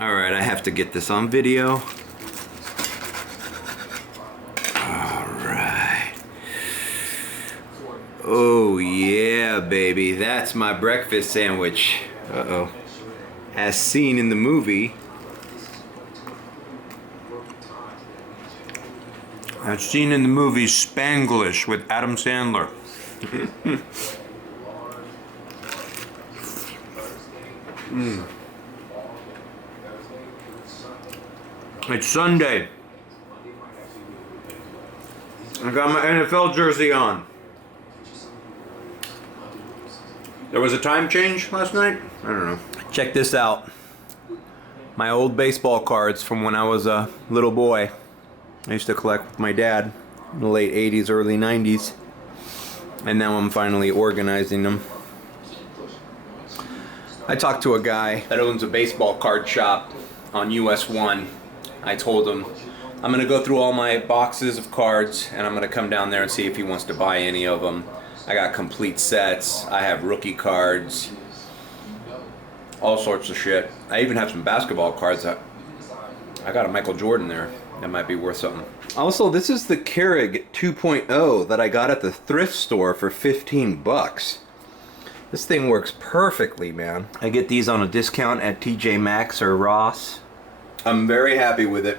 All right, I have to get this on video. All right. Oh yeah, baby, that's my breakfast sandwich. Uh-oh. As seen in the movie. As seen in the movie Spanglish with Adam Sandler. It's Sunday. I got my NFL jersey on. There was a time change last night? I don't know. Check this out. My old baseball cards from when I was a little boy. I used to collect with my dad in the late 80s, early 90s. And now I'm finally organizing them. I talked to a guy that owns a baseball card shop on US 1. I told him, I'm going to go through all my boxes of cards and I'm going to come down there and see if he wants to buy any of them. I got complete sets. I have rookie cards. All sorts of shit. I even have some basketball cards. I got a Michael Jordan there. That might be worth something. Also, this is the Keurig 2.0 that I got at the thrift store for 15 bucks. This thing works perfectly, man. I get these on a discount at TJ Maxx or Ross. I'm very happy with it.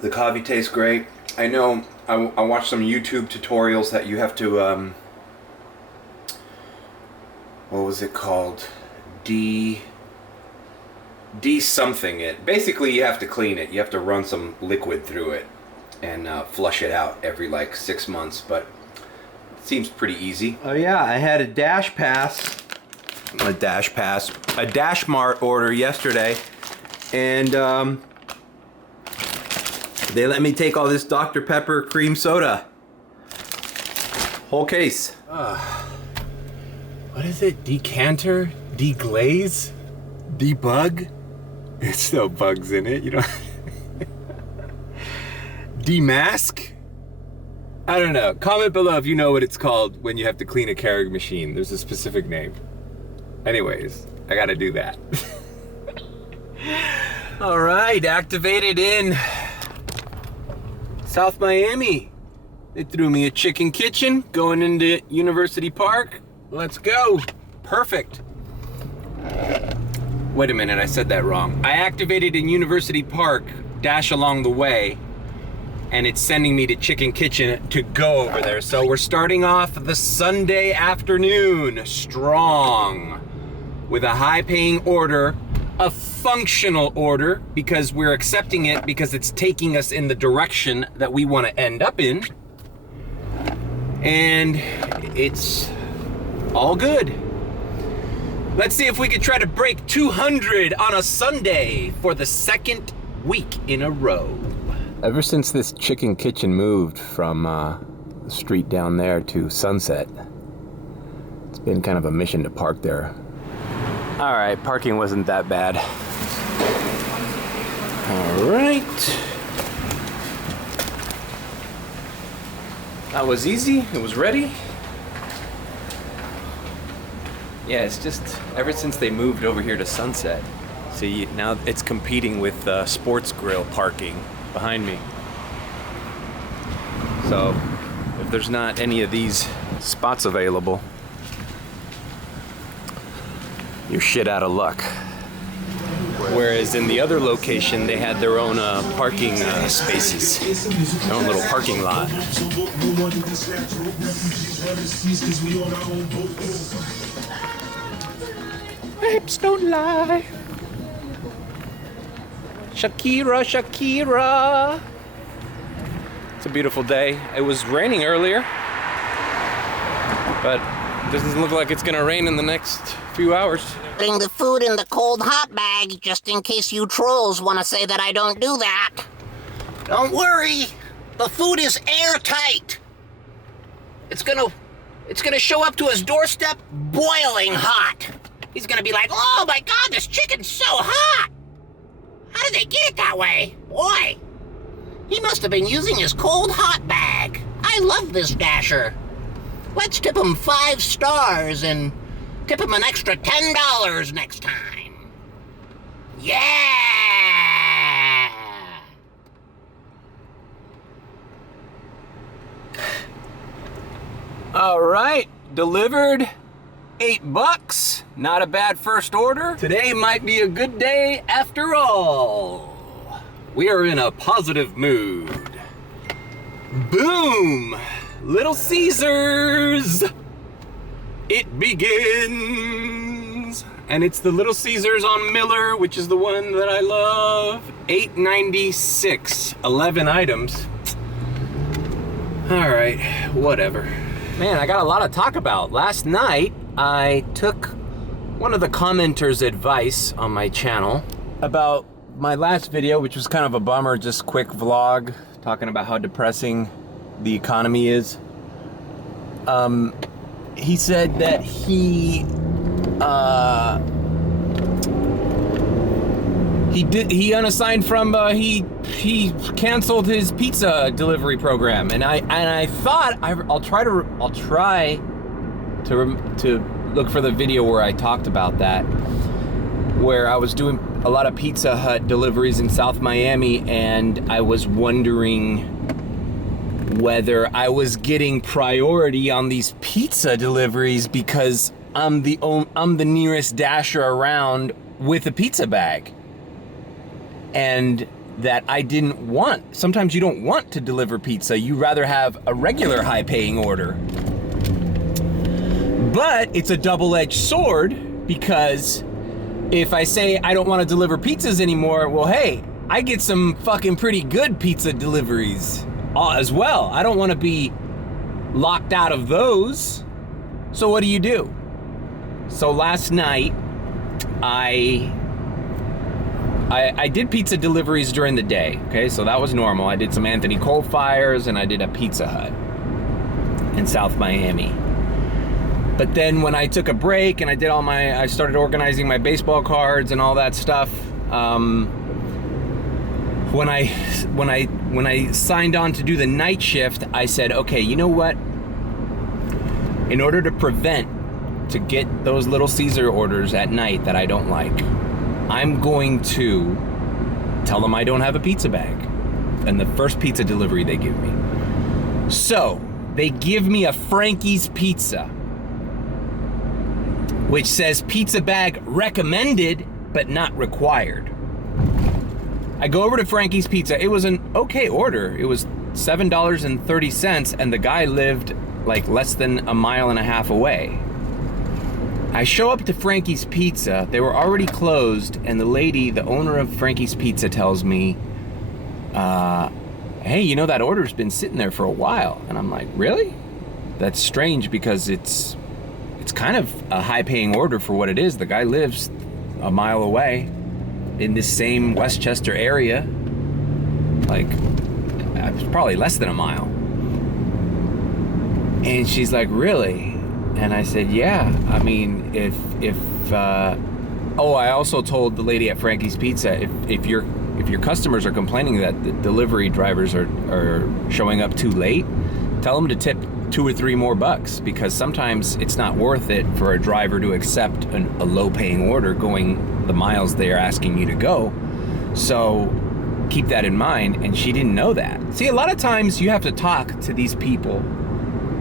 The coffee tastes great. I know I watched some YouTube tutorials that you have to, what was it called? De-something it. Basically, you have to clean it. You have to run some liquid through it and flush it out every like 6 months, but it seems pretty easy. Oh yeah, I had a Dash Mart order yesterday, and they let me take all this Dr. Pepper cream soda. Whole case. What is it? Decanter? Deglaze? Debug? It's still bugs in it, you know. Demask? I don't know. Comment below if you know what it's called when you have to clean a Keurig machine. There's a specific name. Anyways, I gotta do that. All right, activated in South Miami. They threw me a chicken kitchen going into University Park. Let's go. Perfect. Wait a minute, I said that wrong. I activated in University Park, dash along the way, and it's sending me to Chicken Kitchen to go over there. So we're starting off the Sunday afternoon strong with a high-paying order, a functional order, because we're accepting it because it's taking us in the direction that we want to end up in. And it's all good. Let's see if we can try to break 200 on a Sunday for the second week in a row. Ever since this chicken kitchen moved from the street down there to Sunset, it's been kind of a mission to park there. All right, parking wasn't that bad. All right. That was easy, it was ready. Yeah, it's just ever since they moved over here to Sunset. See, now it's competing with Sports Grill parking behind me. So, if there's not any of these spots available, you're shit out of luck. Whereas in the other location, they had their own parking spaces, their own little parking lot. Hips don't lie. Shakira, Shakira. It's a beautiful day. It was raining earlier, but it doesn't look like it's gonna rain in the next few hours. Putting the food in the cold hot bag just in case you trolls want to say that I don't do that. Don't worry, the food is airtight. It's gonna show up to his doorstep boiling hot. He's gonna be like, oh my God, this chicken's so hot. How did they get it that way? Boy, he must have been using his cold hot bag. I love this Dasher. Let's tip him 5 stars and Tip him an extra $10 next time. Yeah! All right, delivered. $8. Not a bad first order. Today might be a good day after all. We are in a positive mood. Boom! Little Caesars! It begins! And it's the Little Caesars on Miller, which is the one that I love. $8.96, 11 items. All right, whatever. Man, I got a lot to talk about. Last night, I took one of the commenters' advice on my channel about my last video, which was kind of a bummer, just quick vlog, talking about how depressing the economy is. He said that he unassigned from he canceled his pizza delivery program, and I thought I'll try to look for the video where I talked about that, where I was doing a lot of Pizza Hut deliveries in South Miami, and I was wondering whether I was getting priority on these pizza deliveries because I'm the nearest dasher around with a pizza bag, and that I didn't want. Sometimes you don't want to deliver pizza. You rather have a regular high-paying order. But it's a double-edged sword, because if I say I don't want to deliver pizzas anymore, well, hey, I get some fucking pretty good pizza deliveries as well. I don't want to be locked out of those. So what do? So last night, I did pizza deliveries during the day, okay? So that was normal. I did some Anthony Coal Fires, and I did a Pizza Hut in South Miami. But then when I took a break and I started organizing my baseball cards and all that stuff, when I signed on to do the night shift, I said, okay, you know what? In order to get those Little Caesar orders at night that I don't like, I'm going to tell them I don't have a pizza bag. And the first pizza delivery they give me. So they give me a Frankie's Pizza, which says pizza bag recommended, but not required. I go over to Frankie's Pizza. It was an okay order. It was $7.30, and the guy lived like less than a mile and a half away. I show up to Frankie's Pizza. They were already closed, and the lady, the owner of Frankie's Pizza, tells me, hey, you know, that order's been sitting there for a while. And I'm like, really? That's strange, because it's kind of a high-paying order for what it is. The guy lives a mile away in this same Westchester area. Like, it's probably less than a mile. And she's like, really? And I said, yeah. I mean, I also told the lady at Frankie's Pizza, if your customers are complaining that the delivery drivers are showing up too late, tell them to tip $2 or $3 more, because sometimes it's not worth it for a driver to accept a low-paying order going the miles they are asking you to go. So keep that in mind. And she didn't know that. See, a lot of times you have to talk to these people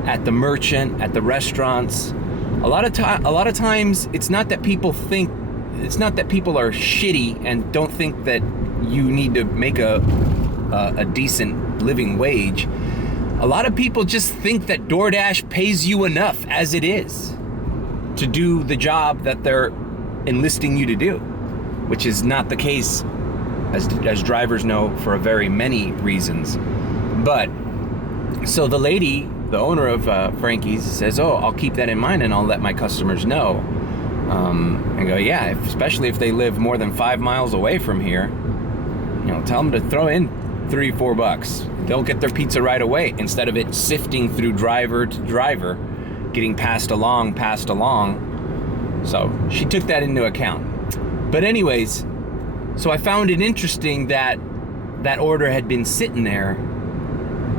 at the merchant, at the restaurants. A lot of times it's not that people are shitty and don't think that you need to make a decent living wage. A lot of people just think that DoorDash pays you enough as it is to do the job that they're enlisting you to do, which is not the case, as drivers know, for very many reasons. But so the lady, the owner of Frankie's, says, oh, I'll keep that in mind and I'll let my customers know. And go, yeah, especially if they live more than 5 miles away from here, you know, tell them to throw in $3 or $4. They'll get their pizza right away, instead of it sifting through driver to driver, getting passed along. So she took that into account. But anyways, so I found it interesting that order had been sitting there,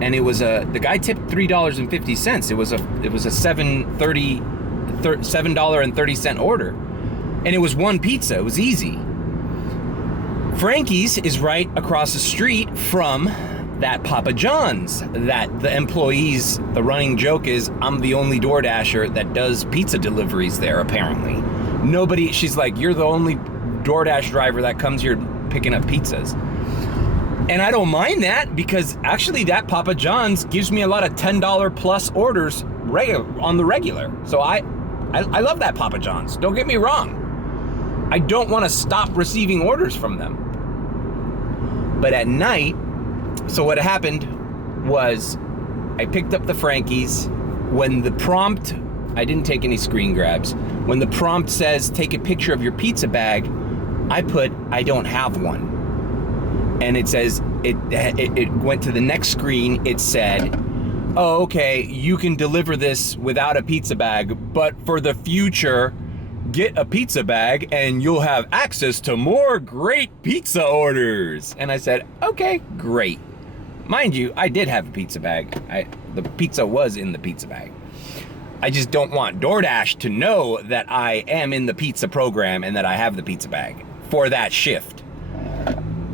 and it was the guy tipped $3.50. It was a $7.30 $7.30 order. And it was one pizza. It was easy. Frankie's is right across the street from that Papa John's that the employees, the running joke is, I'm the only DoorDasher that does pizza deliveries there, apparently. Nobody, she's like, you're the only DoorDash driver that comes here picking up pizzas. And I don't mind that, because actually that Papa John's gives me a lot of $10 plus orders on the regular. So I love that Papa John's. Don't get me wrong. I don't want to stop receiving orders from them. But at night, so what happened was I picked up the Frankie's. When the prompt, I didn't take any screen grabs. When the prompt says, take a picture of your pizza bag, I put, I don't have one. And it says, it went to the next screen, it said, oh, okay, you can deliver this without a pizza bag, but for the future, get a pizza bag and you'll have access to more great pizza orders. And I said, okay, great. Mind you, I did have a pizza bag. The pizza was in the pizza bag. I just don't want DoorDash to know that I am in the pizza program and that I have the pizza bag for that shift.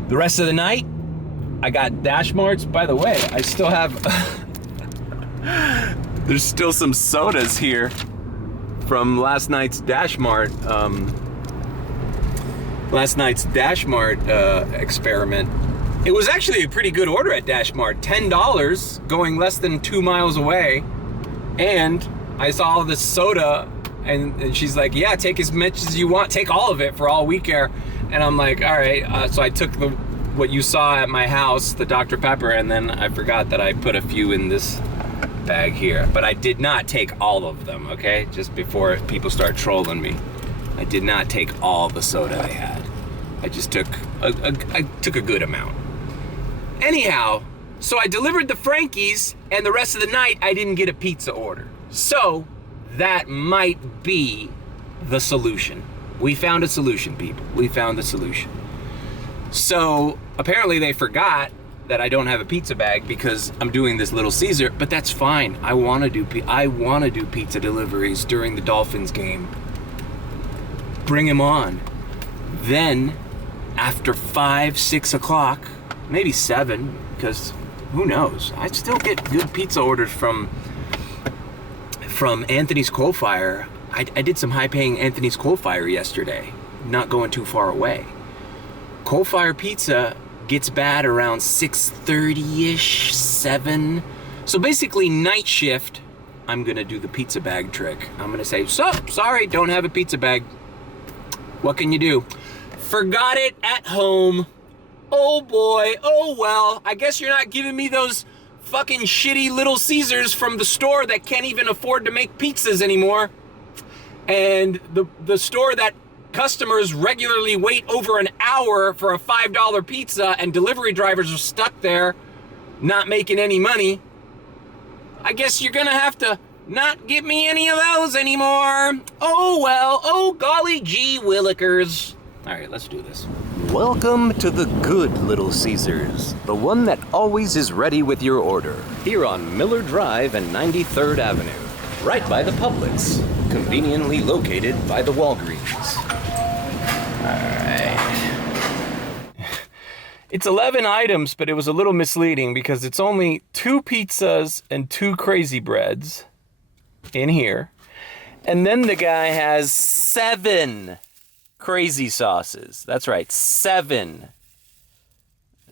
The rest of the night, I got Dash Marts. By the way, I still have, there's still some sodas here from last night's Dash Mart, experiment. It was actually a pretty good order at Dash Mart. $10 going less than 2 miles away. And I saw this soda and she's like, yeah, take as much as you want. Take all of it for all we care. And I'm like, all right. So I took what you saw at my house, the Dr. Pepper, and then I forgot that I put a few in this bag here. But I did not take all of them, okay? Just before people start trolling me. I did not take all the soda they had. I just took I took a good amount. Anyhow, so I delivered the Frankie's, and the rest of the night I didn't get a pizza order. So that might be the solution. We found a solution, people. We found a solution. So apparently they forgot that I don't have a pizza bag because I'm doing this Little Caesar, but that's fine. I want to do pizza deliveries during the Dolphins game. Bring them on. Then after 5, 6 o'clock, maybe 7, because who knows? I still get good pizza orders from Anthony's Coal Fire. I did some high-paying Anthony's Coal Fire yesterday, not going too far away. Coal Fire Pizza gets bad around 6:30-ish, 7. So basically night shift, I'm gonna do the pizza bag trick. I'm gonna say, sorry, don't have a pizza bag. What can you do? Forgot it at home. Oh boy, oh well. I guess you're not giving me those fucking shitty Little Caesars from the store that can't even afford to make pizzas anymore. And the store that customers regularly wait over an hour for a $5 pizza and delivery drivers are stuck there not making any money. I guess you're gonna have to not give me any of those anymore. Oh well, oh golly gee willikers. All right, let's do this. Welcome to the good Little Caesars, the one that always is ready with your order. Here on Miller Drive and 93rd Avenue, right by the Publix, conveniently located by the Walgreens. Alright. It's 11 items, but it was a little misleading because it's only 2 pizzas and 2 crazy breads in here. And then the guy has 7 crazy sauces. That's right, 7.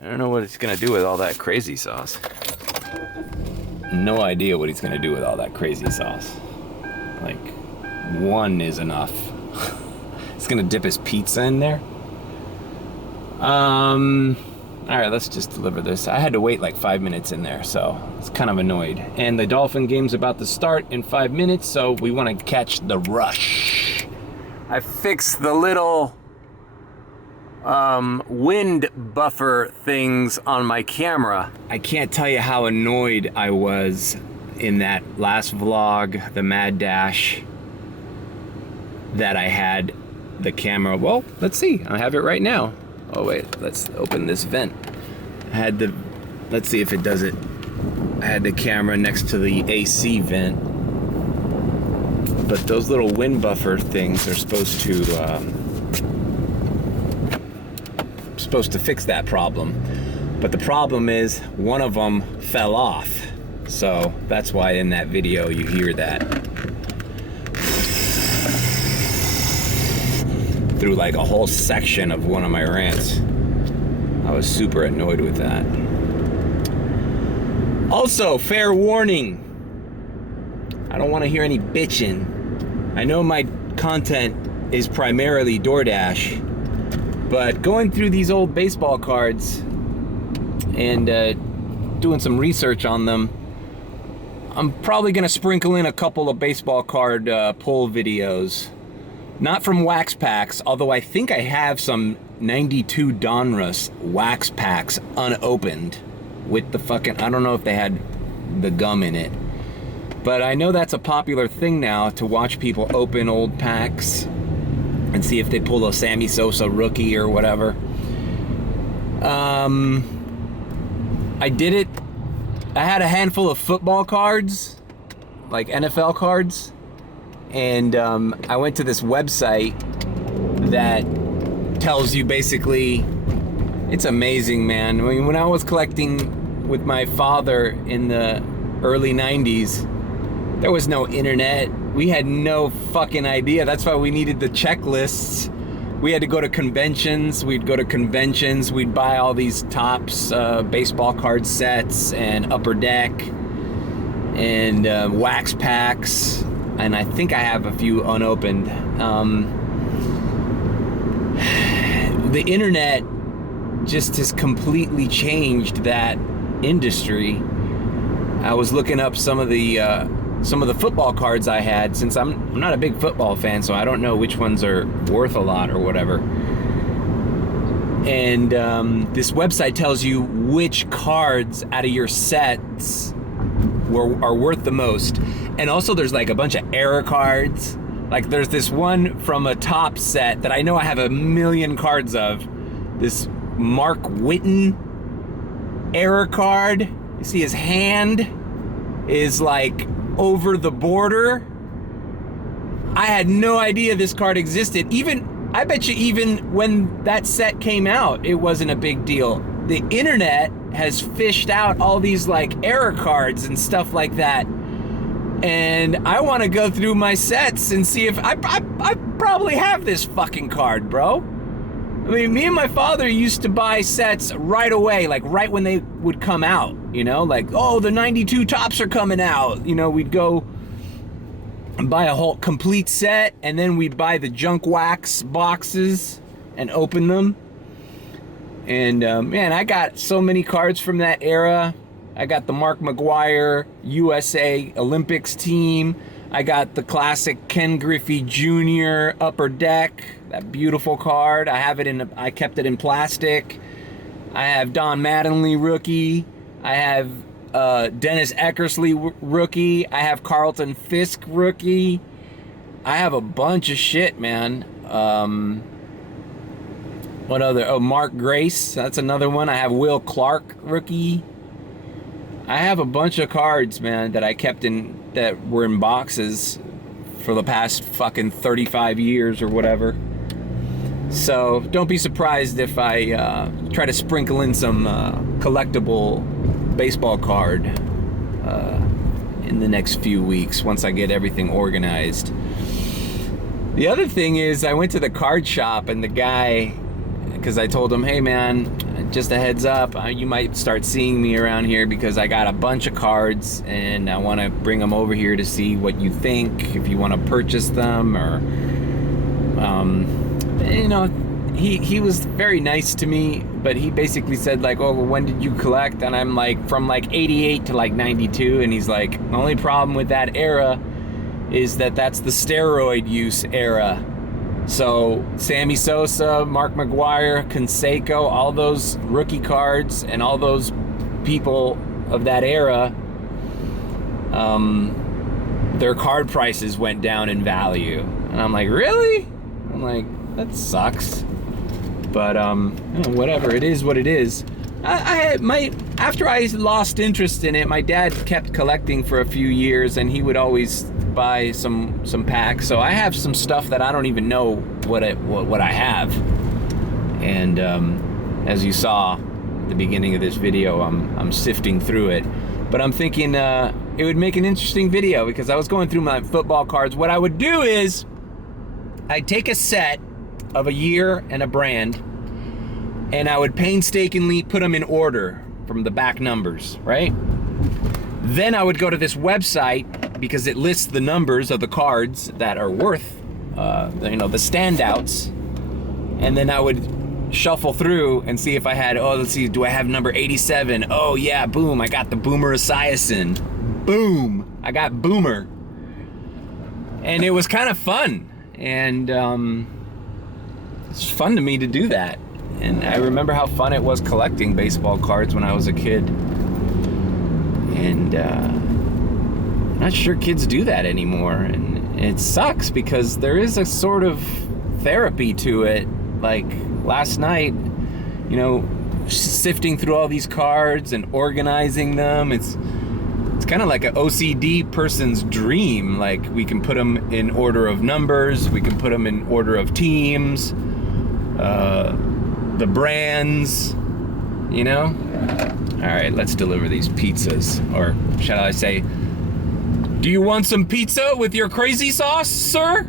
I don't know what he's gonna do with all that crazy sauce. No idea what he's gonna do with all that crazy sauce. Like, 1 is enough. He's gonna dip his pizza in there. Alright, let's just deliver this. I had to wait like 5 minutes in there, so it's kind of annoyed. And the Dolphin game's about to start in 5 minutes, so we want to catch the rush. I fixed the little wind buffer things on my camera. I can't tell you how annoyed I was in that last vlog, the Mad Dash, that I had the camera. Well, let's see. I have it right now. Oh wait, let's open this vent. Let's see if it does it. I had the camera next to the AC vent. But those little wind buffer things are supposed to fix that problem. But the problem is one of them fell off. So that's why in that video you hear that. Through like a whole section of one of my rants. I was super annoyed with that. Also, fair warning. I don't want to hear any bitching. I know my content is primarily DoorDash, but going through these old baseball cards and doing some research on them, I'm probably going to sprinkle in a couple of baseball card pull videos. Not from wax packs, although I think I have some 92 Donruss wax packs unopened with the fucking, I don't know if they had the gum in it. But I know that's a popular thing now, to watch people open old packs and see if they pull a Sammy Sosa rookie or whatever. I did it. I had a handful of football cards, like NFL cards. And I went to this website that tells you basically, it's amazing, man. I mean, when I was collecting with my father in the early 90s, there was no internet. We had no fucking idea. That's why we needed the checklists. We had to go to conventions. We'd go to conventions. We'd buy all these Topps baseball card sets and Upper Deck and wax packs. And I think I have a few unopened. The internet just has completely changed that industry. I was looking up some of the football cards I had, since I'm not a big football fan, so I don't know which ones are worth a lot or whatever. And this website tells you which cards out of your sets are worth the most. And also there's like a bunch of error cards. Like there's this one from a Topps set that I know I have a million cards of. This Mark Whitten error card. You see his hand is like over the border. I had no idea this card existed. I bet you even when that set came out, it wasn't a big deal. The internet has fished out all these like error cards and stuff like that. And I want to go through my sets and see if I probably have this fucking card, bro. I mean, me and my father used to buy sets right away, like right when they would come out, you know, like, oh, the 92 Topps are coming out. You know, we'd go and buy a whole complete set, and then we'd buy the junk wax boxes and open them. And man, I got so many cards from that era. I got the Mark McGuire USA Olympics team. I got the classic Ken Griffey Jr. Upper Deck, that beautiful card. I kept it in plastic. I have Don Mattingly rookie. I have Dennis Eckersley rookie. I have Carlton Fisk rookie. I have a bunch of shit, man. What other? Oh, Mark Grace. That's another one. I have Will Clark rookie. I have a bunch of cards, man, that I kept that were in boxes for the past fucking 35 years or whatever. So don't be surprised if I try to sprinkle in some collectible baseball card in the next few weeks once I get everything organized. The other thing is, I went to the card shop and the guy, because I told him, hey man, just a heads up, you might start seeing me around here because I got a bunch of cards and I want to bring them over here to see what you think, if you want to purchase them, or you know, he was very nice to me, but he basically said like, oh, well, when did you collect? And I'm like, from like 88 to like 92, and he's like, the only problem with that era is that's the steroid use era. So Sammy Sosa, Mark McGuire, Canseco, all those rookie cards and all those people of that era, their card prices went down in value. And I'm like, really? I'm like, that sucks. But you know, whatever, it is what it is. After I lost interest in it, my dad kept collecting for a few years, and he would always buy some packs. So I have some stuff that I don't even know what I have. And as you saw at the beginning of this video, I'm sifting through it. But I'm thinking it would make an interesting video because I was going through my football cards. What I would do is I'd take a set of a year and a brand, and I would painstakingly put them in order from the back numbers, right? Then I would go to this website because it lists the numbers of the cards that are worth, the standouts. And then I would shuffle through and see if I had, let's see, do I have number 87? Oh yeah, boom, I got the Boomer Esiason. Boom, I got Boomer. And it was kind of fun. And it's fun to me to do that. And I remember how fun it was collecting baseball cards when I was a kid. And I'm not sure kids do that anymore. And it sucks because there is a sort of therapy to it. Like last night, sifting through all these cards and organizing them. It's kind of like an OCD person's dream. Like we can put them in order of numbers. We can put them in order of teams. The brands, All right, let's deliver these pizzas. Or shall I say, do you want some pizza with your crazy sauce, sir?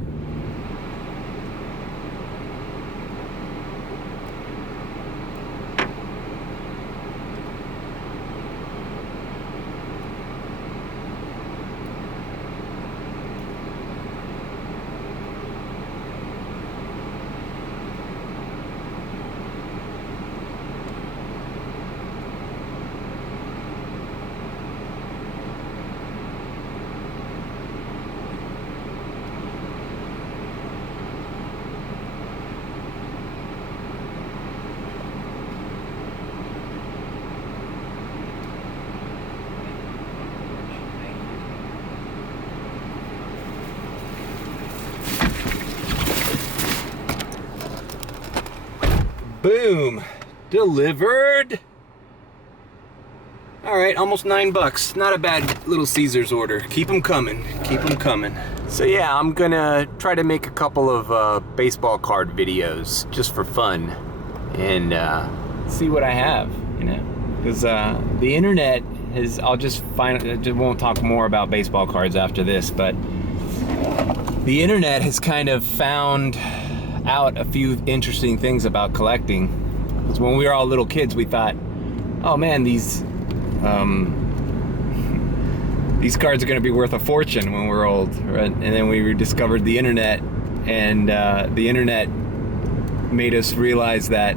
Boom, delivered. All right, almost $9. Not a bad Little Caesars order. Keep them coming, keep them coming. So yeah, I'm gonna try to make a couple of baseball card videos just for fun and see what I have, because the internet is, I just won't talk more about baseball cards after this, but the internet has kind of found out a few interesting things about collecting. Because when we were all little kids, we thought, oh man, these cards are going to be worth a fortune when we're old, right? And then we discovered the internet, and the internet made us realize that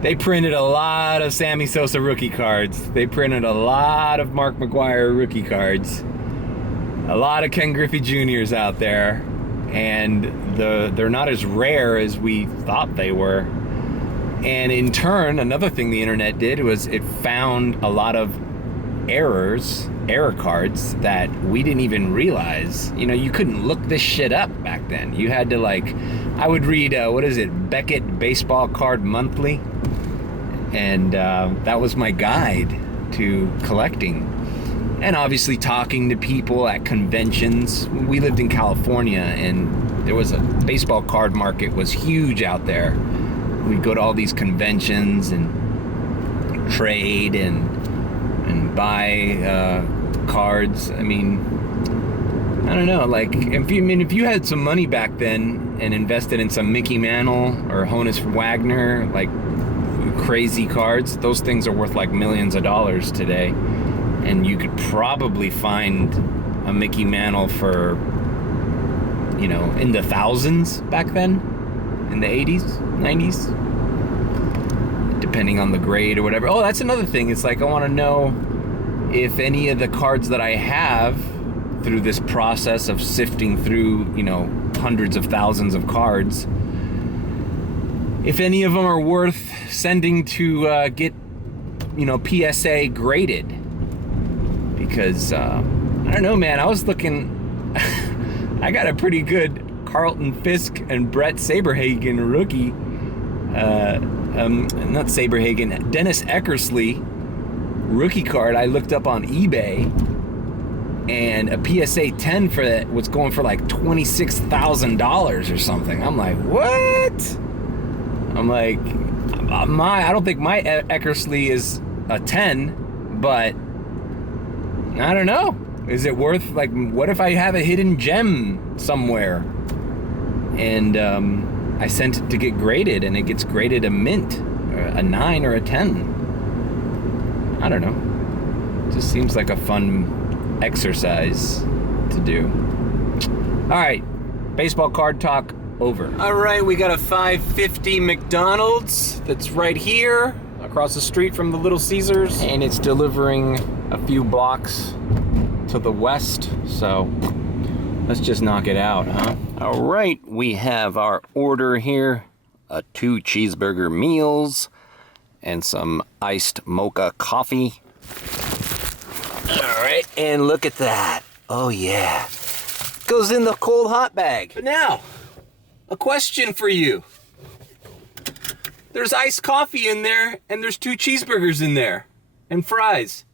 they printed a lot of Sammy Sosa rookie cards. They printed a lot of Mark McGwire rookie cards. A lot of Ken Griffey Jr.'s out there. And they're not as rare as we thought they were. And in turn, another thing the internet did was it found a lot of error cards that we didn't even realize. You couldn't look this shit up back then. You had to I would read, Beckett Baseball Card Monthly. And that was my guide to collecting. And obviously talking to people at conventions. We lived in California, and there was a baseball card market was huge out there. We'd go to all these conventions and trade and buy cards. I mean, I don't know. If you had some money back then and invested in some Mickey Mantle or Honus Wagner, crazy cards, those things are worth millions of dollars today. And you could probably find a Mickey Mantle for, in the thousands back then, in the 80s, 90s, depending on the grade or whatever. Oh, that's another thing. It's I want to know if any of the cards that I have through this process of sifting through, hundreds of thousands of cards, if any of them are worth sending to get, PSA graded. Because, I don't know, man, I was looking, I got a pretty good Carlton Fisk and Brett Saberhagen rookie, not Saberhagen, Dennis Eckersley rookie card I looked up on eBay, and a PSA 10 for that was going for like $26,000 or something. I'm like, what? I'm like, I don't think my Eckersley is a 10, but I don't know. Is it worth, like, what if I have a hidden gem somewhere? And I sent it to get graded, and it gets graded a mint, or a 9 or a 10. I don't know. It just seems like a fun exercise to do. All right, baseball card talk over. All right, we got a $5.50 McDonald's that's right here across the street from the Little Caesars, and it's delivering a few blocks to the west, so let's just knock it out, huh? All right, we have our order here, 2 cheeseburger meals and some iced mocha coffee. All right, and look at that. Oh yeah, goes in the cold hot bag. But now, a question for you. There's iced coffee in there, and there's 2 cheeseburgers in there, and fries.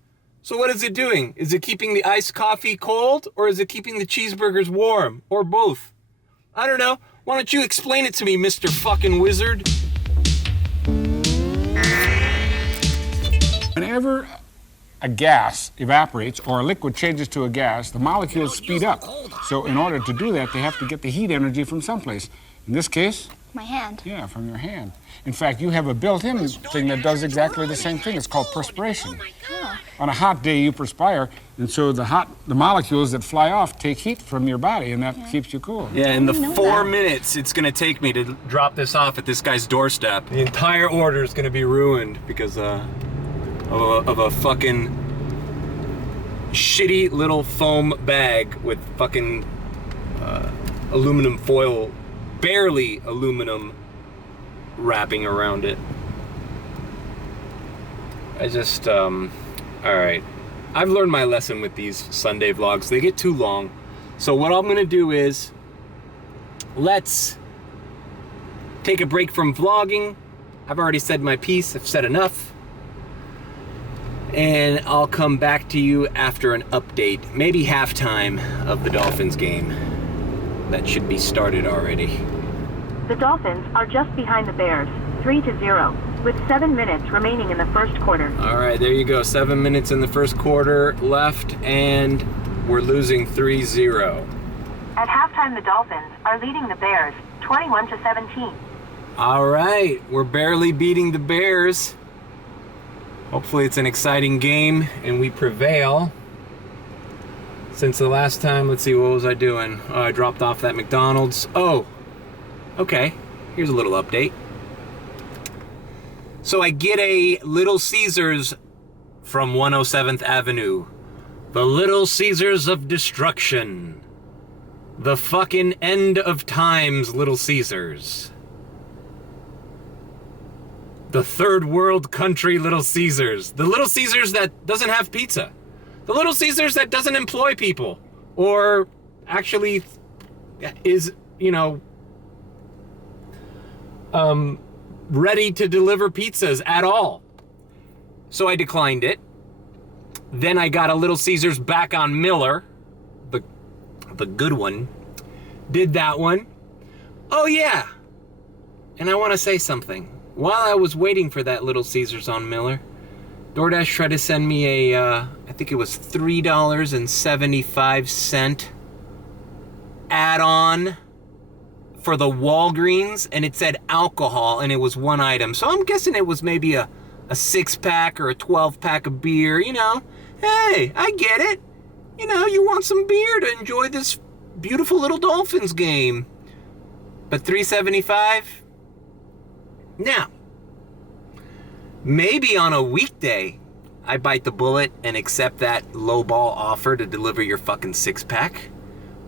So what is it doing? Is it keeping the iced coffee cold, or is it keeping the cheeseburgers warm, or both? I don't know. Why don't you explain it to me, Mr. fucking Wizard? Whenever a gas evaporates or a liquid changes to a gas, the molecules speed up. So in order to do that, they have to get the heat energy from someplace. In this case, my hand. Yeah, from your hand. In fact, you have a built-in thing that does exactly the same thing. It's called perspiration. Oh. On a hot day, you perspire, and so the molecules that fly off take heat from your body, and that keeps you cool. Yeah, in the 4 minutes it's gonna take me to drop this off at this guy's doorstep, the entire order is gonna be ruined because of a fucking shitty little foam bag with fucking aluminum foil, barely aluminum wrapping around it. I just, all right. I've learned my lesson with these Sunday vlogs. They get too long. So what I'm gonna do is, let's take a break from vlogging. I've already said my piece, I've said enough. And I'll come back to you after an update, maybe halftime of the Dolphins game. That should be started already. The Dolphins are just behind the Bears, 3-0, with 7 minutes remaining in the first quarter. All right, there you go. 7 minutes in the first quarter left, and we're losing 3-0. At halftime, the Dolphins are leading the Bears, 21-17. All right, we're barely beating the Bears. Hopefully it's an exciting game and we prevail. Since the last time, let's see, what was I doing? Oh, I dropped off that McDonald's. Oh, okay, here's a little update. So I get a Little Caesars from 107th Avenue. The Little Caesars of Destruction. The fucking end of times Little Caesars. The third world country Little Caesars. The Little Caesars that doesn't have pizza. The Little Caesars that doesn't employ people. Or actually is, you know, ready to deliver pizzas at all. So I declined it. Then I got a Little Caesars back on Miller, the good one. Did that one. Oh yeah. And I want to say something. While I was waiting for that Little Caesars on Miller, DoorDash tried to send me a, I think it was $3.75 add-on for the Walgreens, and it said alcohol, and it was one item. So I'm guessing it was maybe a 6-pack or a 12-pack of beer, you know. Hey, I get it. You know, you want some beer to enjoy this beautiful little Dolphins game. But $3.75? Now, maybe on a weekday, I bite the bullet and accept that lowball offer to deliver your fucking 6-pack.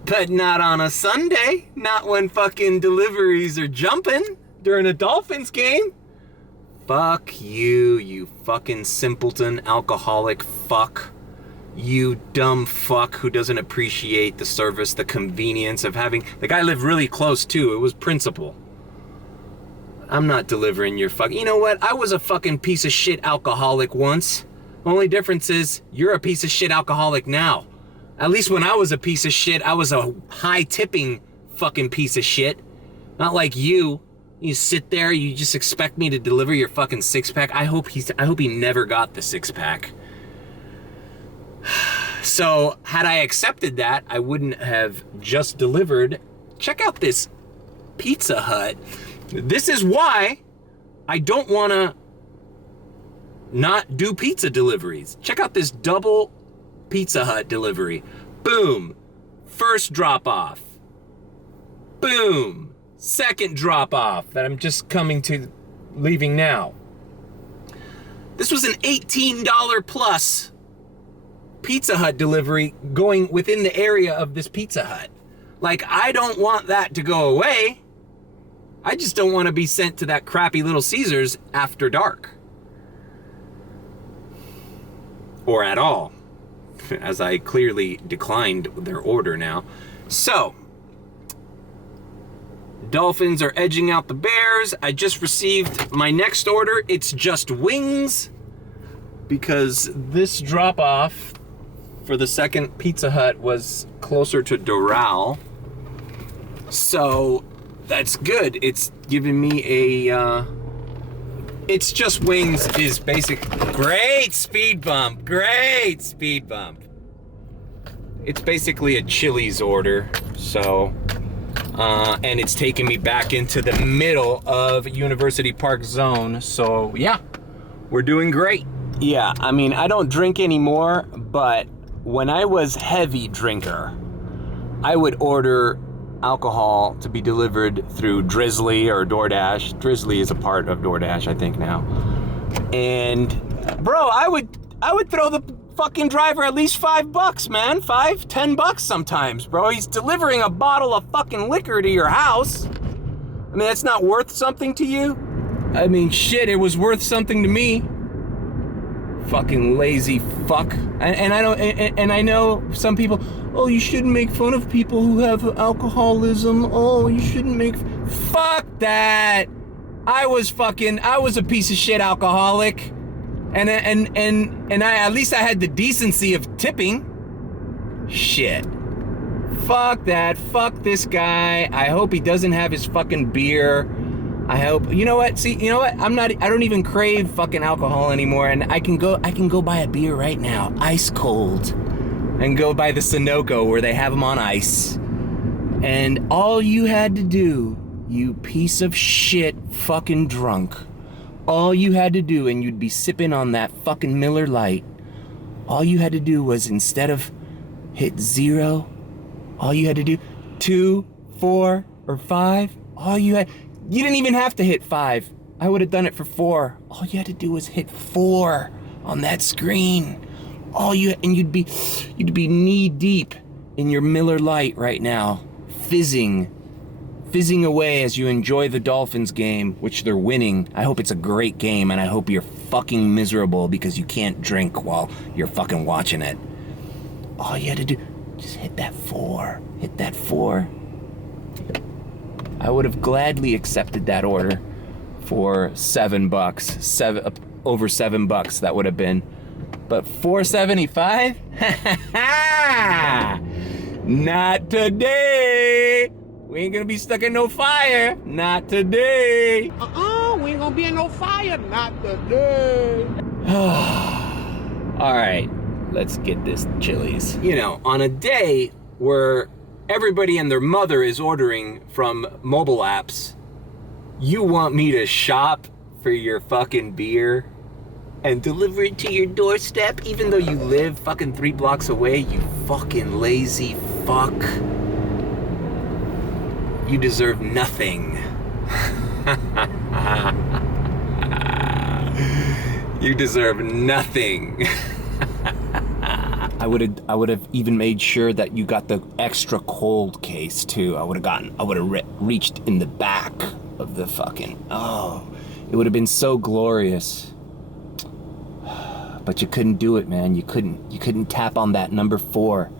But not on a Sunday. Not when fucking deliveries are jumping during a Dolphins game. Fuck you, you fucking simpleton alcoholic fuck. You dumb fuck who doesn't appreciate the service, the convenience of having... The guy lived really close too. It was principle. I'm not delivering your fuck... You know what? I was a fucking piece of shit alcoholic once. Only difference is you're a piece of shit alcoholic now. At least when I was a piece of shit, I was a high tipping fucking piece of shit. Not like you. You sit there, you just expect me to deliver your fucking six-pack. I hope he never got the six-pack. So, had I accepted that, I wouldn't have just delivered. Check out this Pizza Hut. This is why I don't want to not do pizza deliveries. Check out this double Pizza Hut delivery. Boom. First drop off. Boom. Second drop off that I'm just leaving now. This was an $18 plus Pizza Hut delivery going within the area of this Pizza Hut. Like, I don't want that to go away. I just don't want to be sent to that crappy Little Caesars after dark. Or at all, as I clearly declined their order now. So, Dolphins are edging out the Bears. I just received my next order. It's just wings, because this drop-off for the second Pizza Hut was closer to Doral. So that's good. It's giving me a, it's just wings is basic. Great speed bump. Great speed bump. It's basically a Chili's order. So, and it's taking me back into the middle of University Park Zone. So yeah, we're doing great. Yeah, I mean, I don't drink anymore, but when I was heavy drinker, I would order alcohol to be delivered through Drizzly or DoorDash. Drizzly is a part of DoorDash, I think now. And bro, I would throw the fucking driver at least $5, man. $10 sometimes, bro. He's delivering a bottle of fucking liquor to your house. I mean, that's not worth something to you? I mean, shit, it was worth something to me. Fucking lazy fuck. And I don't, and I know some people, oh, you shouldn't make fun of people who have alcoholism. Oh, you shouldn't make, fuck that. I was a piece of shit alcoholic. And I, at least I had the decency of tipping. Shit. Fuck that. Fuck this guy. I hope he doesn't have his fucking beer. I hope, you know what? See, you know what? I don't even crave fucking alcohol anymore, and I can go buy a beer right now, ice cold, and go buy the Sunoco where they have them on ice. And all you had to do, you piece of shit fucking drunk, all you had to do, and you'd be sipping on that fucking Miller Lite, all you had to do was, instead of hit 0, all you had to do 2, 4, or 5, you didn't even have to hit 5. I would have done it for 4. All you had to do was hit 4 on that screen. You'd be knee deep in your Miller Lite right now, fizzing away as you enjoy the Dolphins game, which they're winning. I hope it's a great game, and I hope you're fucking miserable because you can't drink while you're fucking watching it. All you had to do, just hit that 4. Hit that 4. I would have gladly accepted that order for $7. Over $7 that would have been. But $4.75? Not today. We ain't gonna be stuck in no fire. Not today. We ain't gonna be in no fire. Not today. All right, let's get this Chili's. You know, on a day where everybody and their mother is ordering from mobile apps, you want me to shop for your fucking beer and deliver it to your doorstep even though you live fucking 3 blocks away, you fucking lazy fuck. You deserve nothing. You deserve nothing. I would have even made sure that you got the extra cold case too. I would have reached in the back of the fucking, it would have been so glorious. But you couldn't do it, man. You couldn't tap on that number 4.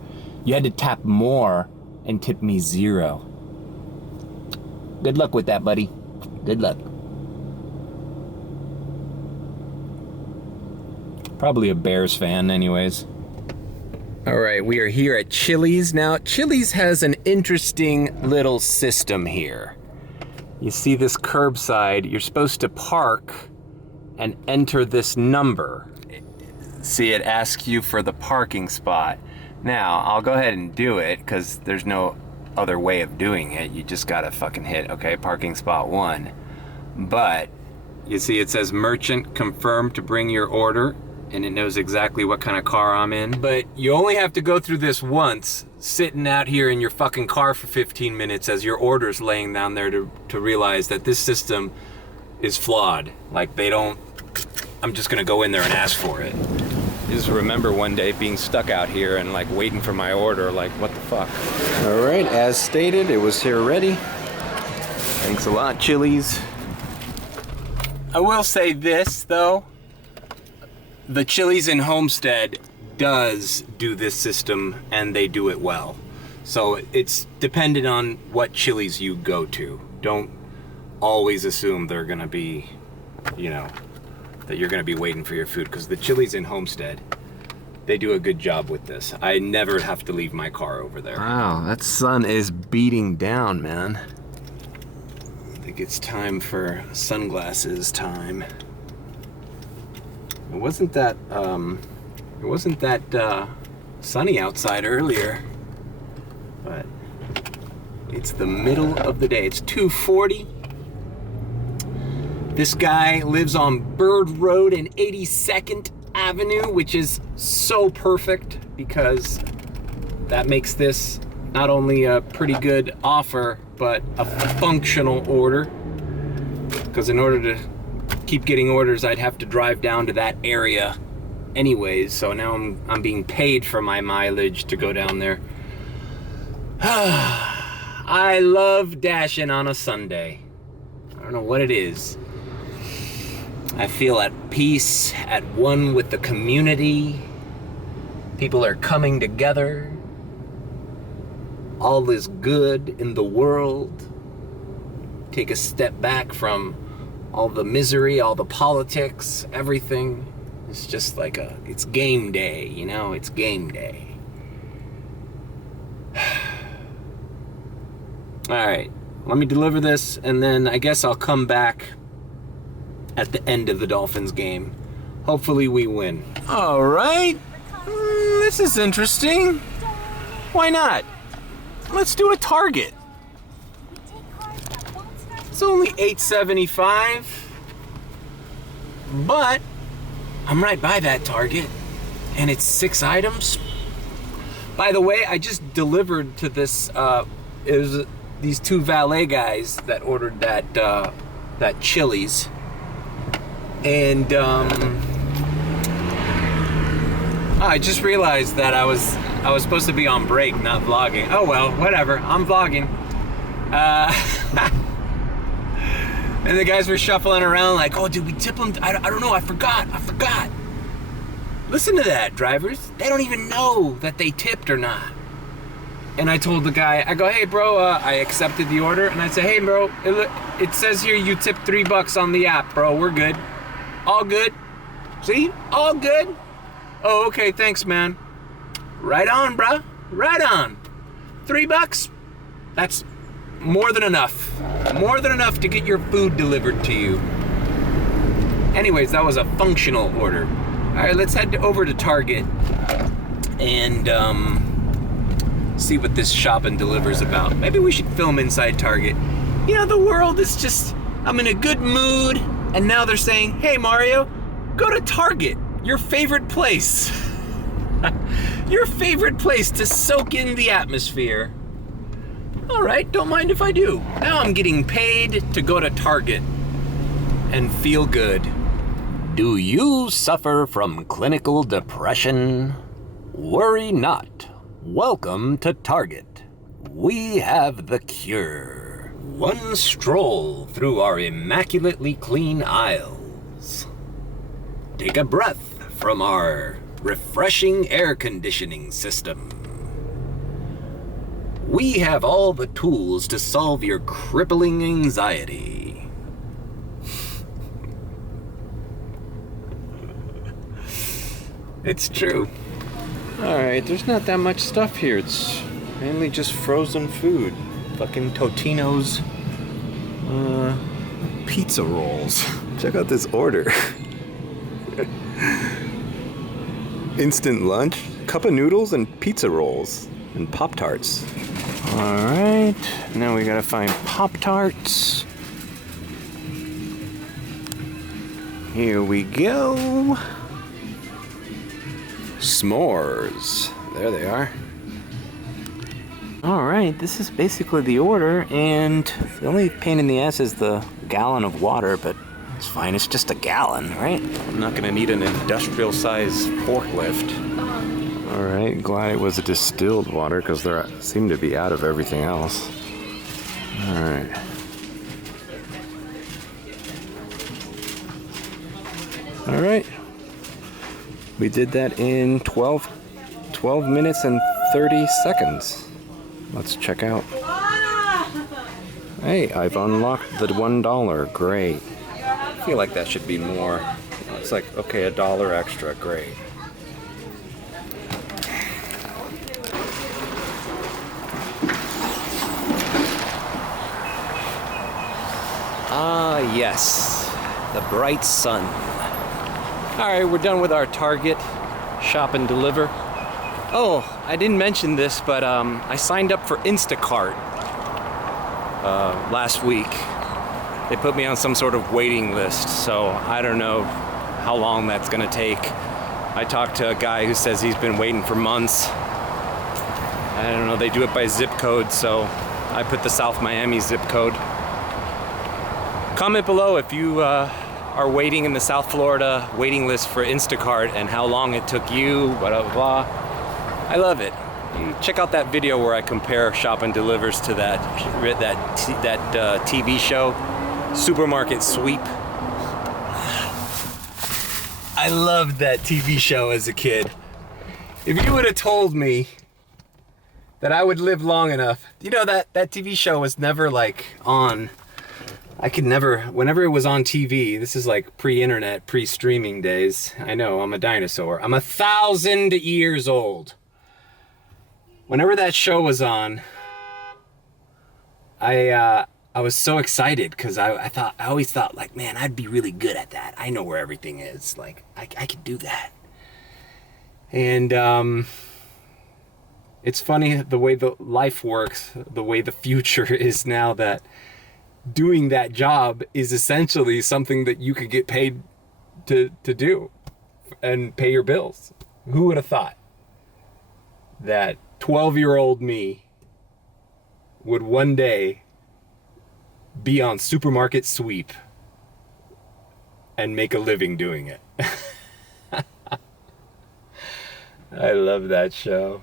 You had to tap more and tip me 0. Good luck with that, buddy. Good luck. Probably a Bears fan anyways. All right, we are here at Chili's. Now, Chili's has an interesting little system here. You see this curbside, you're supposed to park and enter this number. See, it asks you for the parking spot. Now, I'll go ahead and do it because there's no other way of doing it. You just gotta fucking hit, okay, parking spot 1. But, you see it says merchant confirmed to bring your order, and it knows exactly what kind of car I'm in. But you only have to go through this once, sitting out here in your fucking car for 15 minutes as your order's laying down there to realize that this system is flawed. Like, they don't, I'm just gonna go in there and ask for it. I just remember one day being stuck out here and like waiting for my order, like, what the fuck? All right, as stated, it was here ready. Thanks a lot, Chili's. I will say this, though. The Chili's in Homestead does do this system, and they do it well. So it's dependent on what Chili's you go to. Don't always assume they're gonna be, you know, that you're gonna be waiting for your food, because the Chili's in Homestead, they do a good job with this. I never have to leave my car over there. Wow, that sun is beating down, man. I think it's time for sunglasses time. It wasn't that sunny outside earlier, but it's the middle of the day. It's 2:40. This guy lives on Bird Road and 82nd Avenue, which is so perfect because that makes this not only a pretty good offer, but a functional order. Because in order to keep getting orders, I'd have to drive down to that area anyways, so now I'm being paid for my mileage to go down there. I love dashing on a Sunday. I don't know what it is. I feel at peace, at one with the community. People are coming together. All is good in the world. Take a step back from all the misery, all the politics, everything. It's just like it's game day, you know? It's game day. All right, let me deliver this, and then I guess I'll come back at the end of the Dolphins game. Hopefully we win. All right, this is interesting. Why not? Let's do a Target. It's only $8.75, but I'm right by that Target, and it's 6 items. By the way, I just delivered to this, it was these 2 valet guys that ordered that Chili's, and I just realized that I was supposed to be on break, not vlogging. Oh well, whatever, I'm vlogging. And the guys were shuffling around like, oh, did we tip them? I don't know, I forgot. Listen to that, drivers. They don't even know that they tipped or not. And I told the guy, I go, hey bro, I accepted the order. And I said, hey bro, it says here you tipped $3 on the app, bro, we're good. All good. See, all good. Oh, okay, thanks, man. Right on, bruh, right on. $3, that's more than enough. More than enough to get your food delivered to you. Anyways, that was a functional order. All right, let's head over to Target and see what this shopping delivers about. Maybe we should film inside Target. You know, the world is just, I'm in a good mood, and now they're saying, hey Mario, go to Target, your favorite place. Your favorite place to soak in the atmosphere. All right, don't mind if I do. Now I'm getting paid to go to Target and feel good. Do you suffer from clinical depression? Worry not. Welcome to Target. We have the cure. One stroll through our immaculately clean aisles. Take a breath from our refreshing air conditioning system. We have all the tools to solve your crippling anxiety. It's true. Alright, there's not that much stuff here. It's mainly just frozen food. Fucking Totino's pizza rolls. Check out this order. Instant lunch, cup of noodles, and pizza rolls. And Pop-Tarts. Alright, now we gotta find Pop-Tarts. Here we go. S'mores. There they are. Alright, this is basically the order, and the only pain in the ass is the gallon of water, but it's fine, it's just a gallon, right? I'm not gonna need an industrial-sized forklift. Alright, glad it was a distilled water, because they seem to be out of everything else. Alright. Alright. We did that in 12 minutes and 30 seconds. Let's check out. Hey, I've unlocked the $1. Great. I feel like that should be more. It's like, okay, $1 extra. Great. Ah, yes. The bright sun. Alright, we're done with our Target shop and deliver. Oh, I didn't mention this, but I signed up for Instacart last week. They put me on some sort of waiting list, so I don't know how long that's gonna take. I talked to a guy who says he's been waiting for months. I don't know, they do it by zip code, so I put the South Miami zip code. Comment below if you are waiting in the South Florida waiting list for Instacart and how long it took you, blah, blah, blah. I love it. You check out that video where I compare Shop and Delivers to that TV show, Supermarket Sweep. I loved that TV show as a kid. If you would have told me that I would live long enough, you know, that TV show was never like on. I could never, whenever it was on TV, this is like pre-internet, pre-streaming days. I know, I'm a dinosaur. I'm 1,000 years old. Whenever that show was on, I was so excited because I always thought like, man, I'd be really good at that. I know where everything is. Like, I could do that. And it's funny the way the life works, the way the future is now, that doing that job is essentially something that you could get paid to do and pay your bills. Who would have thought that 12-year-old me would one day be on Supermarket Sweep and make a living doing it? I love that show.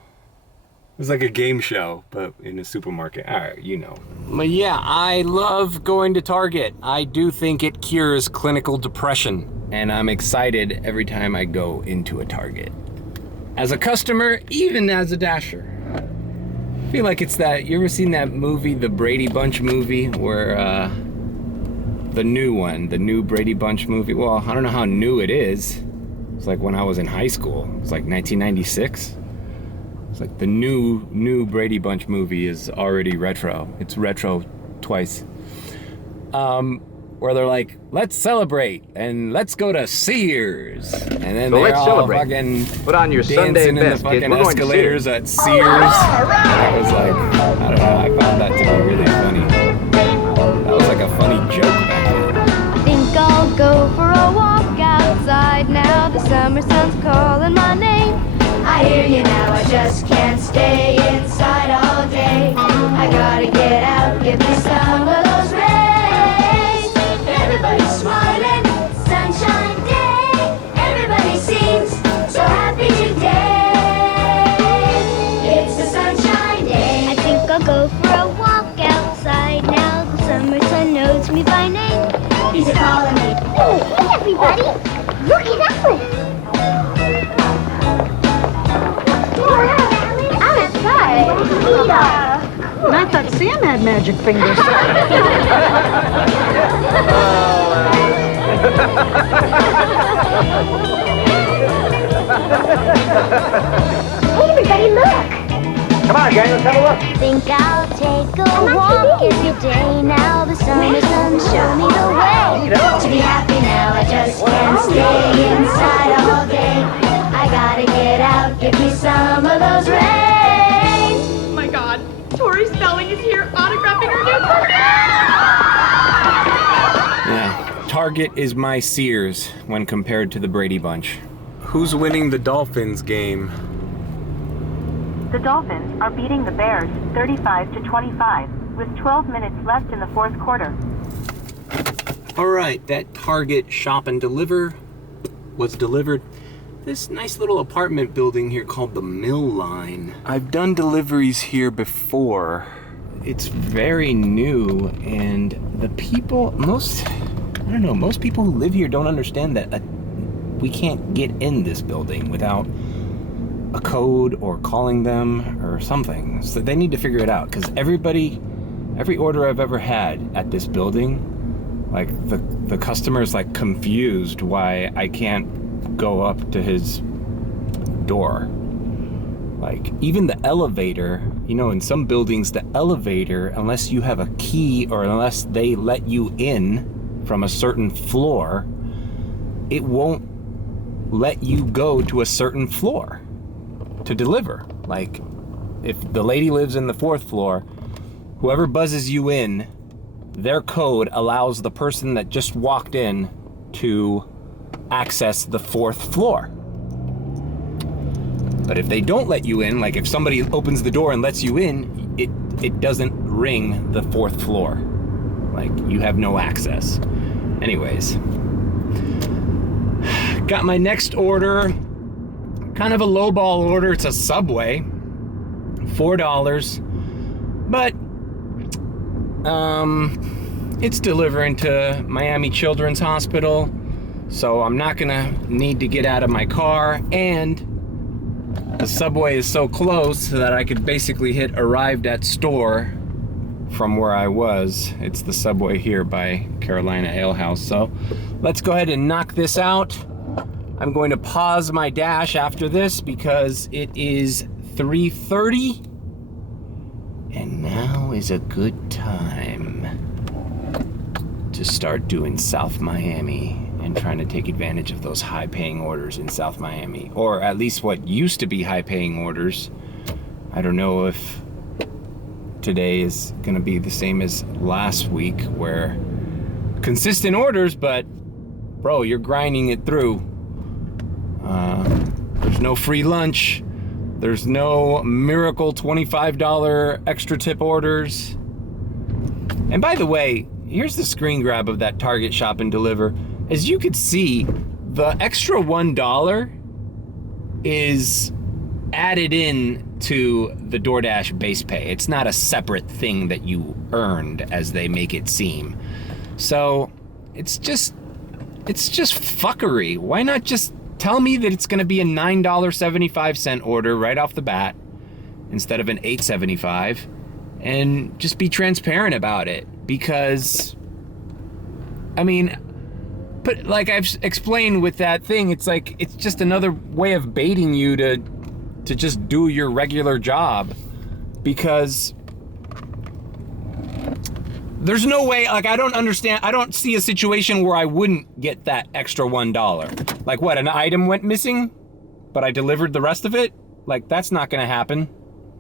It was like a game show, but in a supermarket. All right, you know. But yeah, I love going to Target. I do think it cures clinical depression, and I'm excited every time I go into a Target. As a customer, even as a dasher. I feel like it's that, you ever seen that movie, the Brady Bunch movie, where, the new Brady Bunch movie? Well, I don't know how new it is. It's like when I was in high school. It's like 1996. It's like the new Brady Bunch movie is already retro. It's retro twice. Where they're like, let's celebrate and let's go to Sears. And then So they're let's all celebrate. fucking Put on your dancing Sunday in best, the kid. fucking We're going to escalators at Sears. I was like, I don't know, I found that to be really funny. That was like a funny joke back then. Think I'll go for a walk outside now. The summer sun's calling my name. I hear you now, I just can't stay inside all day. I gotta get out, give me some of those rays. Everybody's smiling, sunshine day. Everybody seems so happy today. It's a sunshine day. I think I'll go for a walk outside now. The summer sun knows me by name. He's calling me. Hey everybody, look at that. And I thought Sam had magic fingers. look. Come on, gang, let's have a look. Think I'll take a walk every day now. The summer sun show me the way. To be happy now, I just can't stay inside all day. I gotta get out, give me some of those rays. Oh my God, Tori Spelling is here autographing her new book. Yeah, Target is my Sears when compared to the Brady Bunch. Who's winning the Dolphins game? The Dolphins are beating the Bears 35-25 with 12 minutes left in the fourth quarter. All right, that Target shop and deliver was delivered. This nice little apartment building here called the Mill Line. I've done deliveries here before. It's very new, and the people, most people who live here don't understand that we can't get in this building without a code or calling them or something. So they need to figure it out, because every order I've ever had at this building, like the customer's like confused why I can't go up to his door. Like even the elevator, in some buildings, the elevator, unless you have a key or unless they let you in from a certain floor, it won't let you go to a certain floor to deliver. Like if the lady lives in the 4th floor, whoever buzzes you in, their code allows the person that just walked in to access the 4th floor. But if they don't let you in, like if somebody opens the door and lets you in, it doesn't ring the 4th floor. Like you have no access. Anyways, got my next order, kind of a lowball order. It's a Subway, $4, but it's delivering to Miami Children's Hospital, so I'm not gonna need to get out of my car, and the Subway is so close that I could basically hit arrived at store from where I was. It's the Subway here by Carolina Alehouse. So let's go ahead and knock this out. I'm going to pause my dash after this because it is 3:30, and now is a good time to start doing South Miami and trying to take advantage of those high-paying orders in South Miami, or at least what used to be high-paying orders. I don't know if today is gonna be the same as last week, where consistent orders, but bro, you're grinding it through. There's no free lunch. There's no miracle $25 extra tip orders. And by the way, here's the screen grab of that Target shop and deliver. As you could see, the extra $1 is added in to the DoorDash base pay. It's not a separate thing that you earned as they make it seem. So it's just fuckery. Why not just tell me that it's gonna be a $9.75 order right off the bat instead of an $8.75, and just be transparent about it? Because, I mean, but like I've explained with that thing, it's like, it's just another way of baiting you to just do your regular job, because there's no way, like, I don't see a situation where I wouldn't get that extra $1. Like what, an item went missing, but I delivered the rest of it? Like, that's not gonna happen.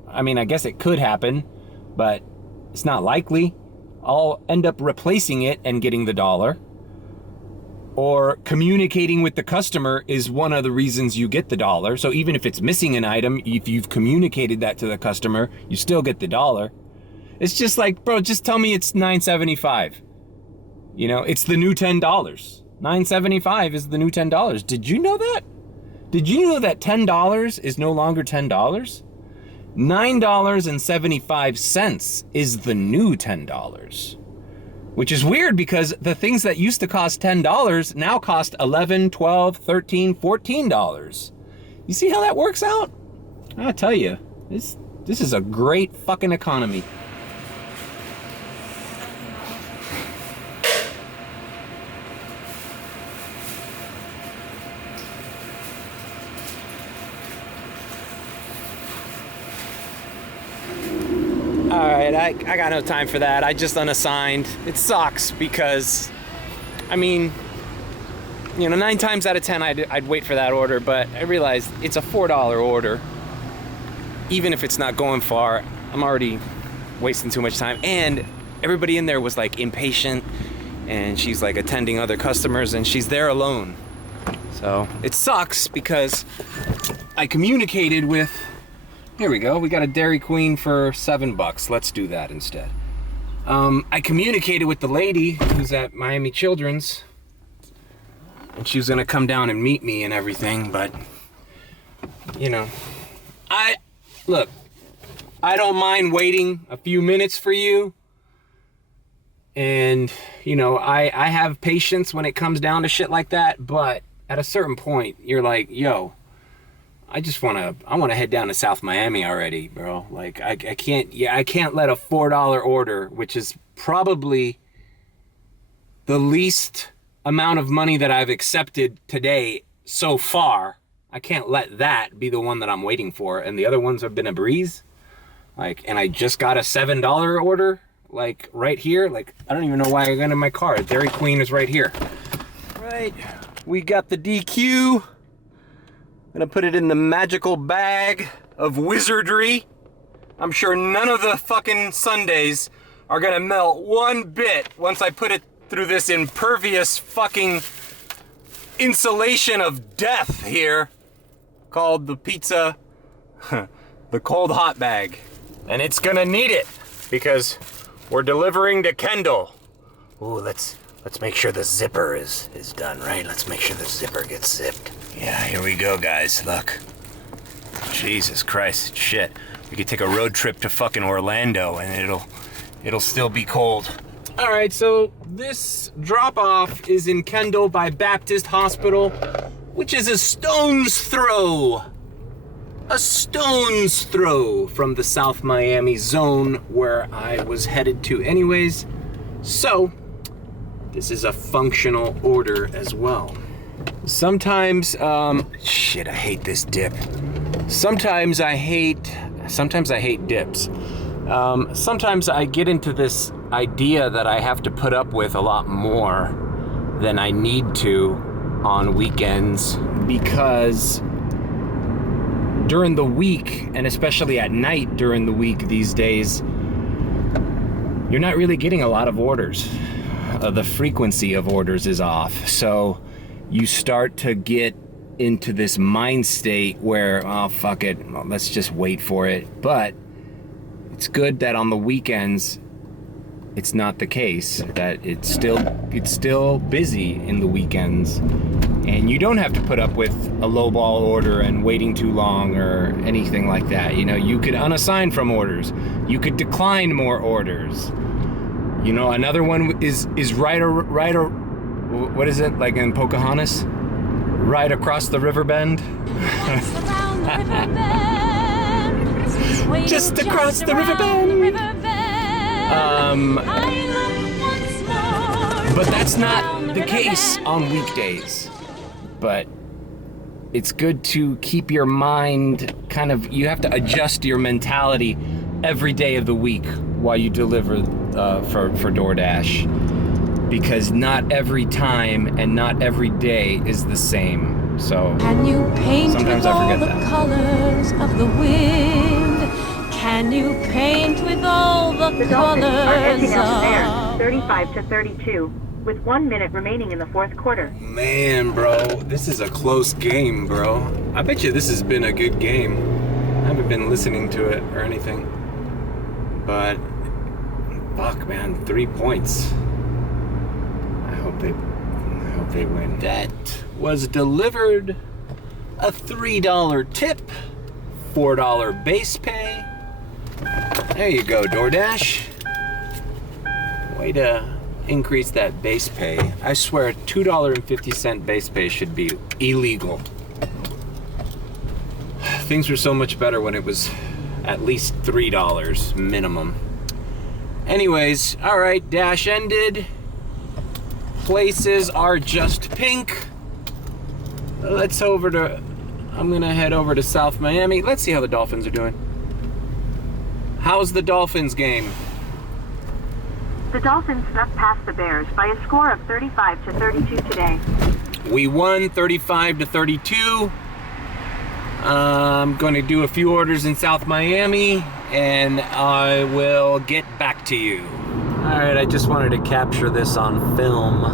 I mean, I guess it could happen, but it's not likely. I'll end up replacing it and getting the $1. Or communicating with the customer is one of the reasons you get the $1. So even if it's missing an item, if you've communicated that to the customer, you still get the $1. It's just like, bro, just tell me it's $9.75. It's the new $10. $9.75 is the new $10. Did you know that? Did you know that $10 is no longer $10? $9.75 is the new $10. Which is weird, because the things that used to cost $10 now cost $11, $12, $13, $14. You see how that works out? I'll tell you, this is a great fucking economy. right, I got no time for that. I just unassigned. It sucks because, I mean, you know, 9 times out of 10 I'd wait for that order, but I realized it's a $4 order. Even if it's not going far, I'm already wasting too much time. And everybody in there was like impatient, and she's like attending other customers, and she's there alone. So it sucks because I communicated with, here we go, we got a Dairy Queen for $7. Let's do that instead. I communicated with the lady who's at Miami Children's, and she was gonna come down and meet me and everything, but you know, look, I don't mind waiting a few minutes for you. And, you know, I have patience when it comes down to shit like that, but at a certain point, you're like, yo, I want to head down to South Miami already, bro. Like, I can't let a $4 order, which is probably the least amount of money that I've accepted today so far. I can't let that be the one that I'm waiting for. And the other ones have been a breeze. Like, and I just got a $7 order, like right here. Like, I don't even know why I got in my car. Dairy Queen is right here. Right. We got the DQ. I'm gonna put it in the magical bag of wizardry. I'm sure none of the fucking sundaes are gonna melt one bit once I put it through this impervious fucking insulation of death here called the pizza, the cold hot bag. And it's gonna need it because we're delivering to Kendall. Ooh, let's make sure the zipper is done right. Let's make sure the zipper gets zipped. Yeah, here we go, guys. Look. Jesus Christ, shit. We could take a road trip to fucking Orlando and it'll still be cold. All right, so this drop-off is in Kendall by Baptist Hospital, which is a stone's throw from the South Miami zone where I was headed to anyways. So this is a functional order as well. Sometimes, shit, I hate this dip. Sometimes I hate dips. Sometimes I get into this idea that I have to put up with a lot more than I need to on weekends, because during the week, and especially at night during the week these days, you're not really getting a lot of orders. The frequency of orders is off. So you start to get into this mind state where, oh, fuck it, let's just wait for it. But it's good that on the weekends, it's not the case, that it's still busy in the weekends. And you don't have to put up with a lowball order and waiting too long or anything like that. You know, you could unassign from orders. You could decline more orders. You know, another one is what is it, like in Pocahontas? Right across the river bend? Just across the river bend. But that's not the case on weekdays. But it's good to keep your mind kind of, you have to adjust your mentality every day of the week while you deliver for DoorDash, because not every time and not every day is the same. So can you paint sometimes with I all forget the that. colors of the wind? Can you paint with all the Dolphins are edging out colors the Bears, 35 to 32, with 1 minute remaining in the fourth quarter. Man, bro, this is a close game, bro. I bet you this has been a good game. I haven't been listening to it or anything. But, fuck, man, 3 points. I hope they win. That was delivered. A $3 tip, $4 base pay. There you go, DoorDash. Way to increase that base pay. I swear, $2.50 base pay should be illegal. Things were so much better when it was at least $3 minimum. Anyways, all right, Dash ended. Places are just pink. I'm gonna head over to South Miami. Let's see how the Dolphins are doing. How's the Dolphins game? The Dolphins snuck past the Bears by a score of 35 to 32 today. We won 35 to 32. I'm going to do a few orders in South Miami, and I will get back to you. All right, I just wanted to capture this on film.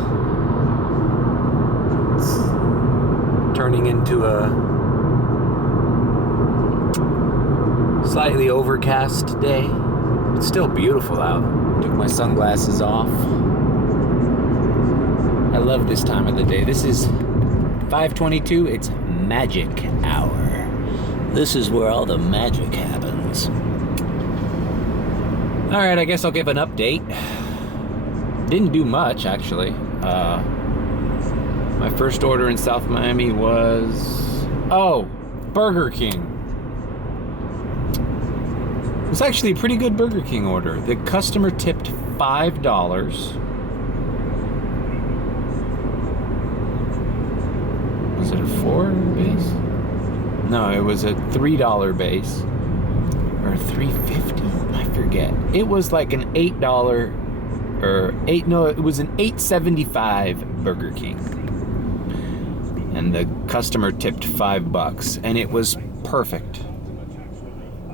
It's turning into a slightly overcast day. It's still beautiful out. Took my sunglasses off. I love this time of the day. This is 5:22. It's magic hour. This is where all the magic happens. All right, I guess I'll give an update. Didn't do much, actually. My first order in South Miami was... Oh, Burger King. It was actually a pretty good Burger King order. The customer tipped $5. Was it a $4 base? No, it was a $3 base. Or $3.50? I forget. It was like an $8 it was an $8.75 Burger King. And the customer tipped $5, and it was perfect.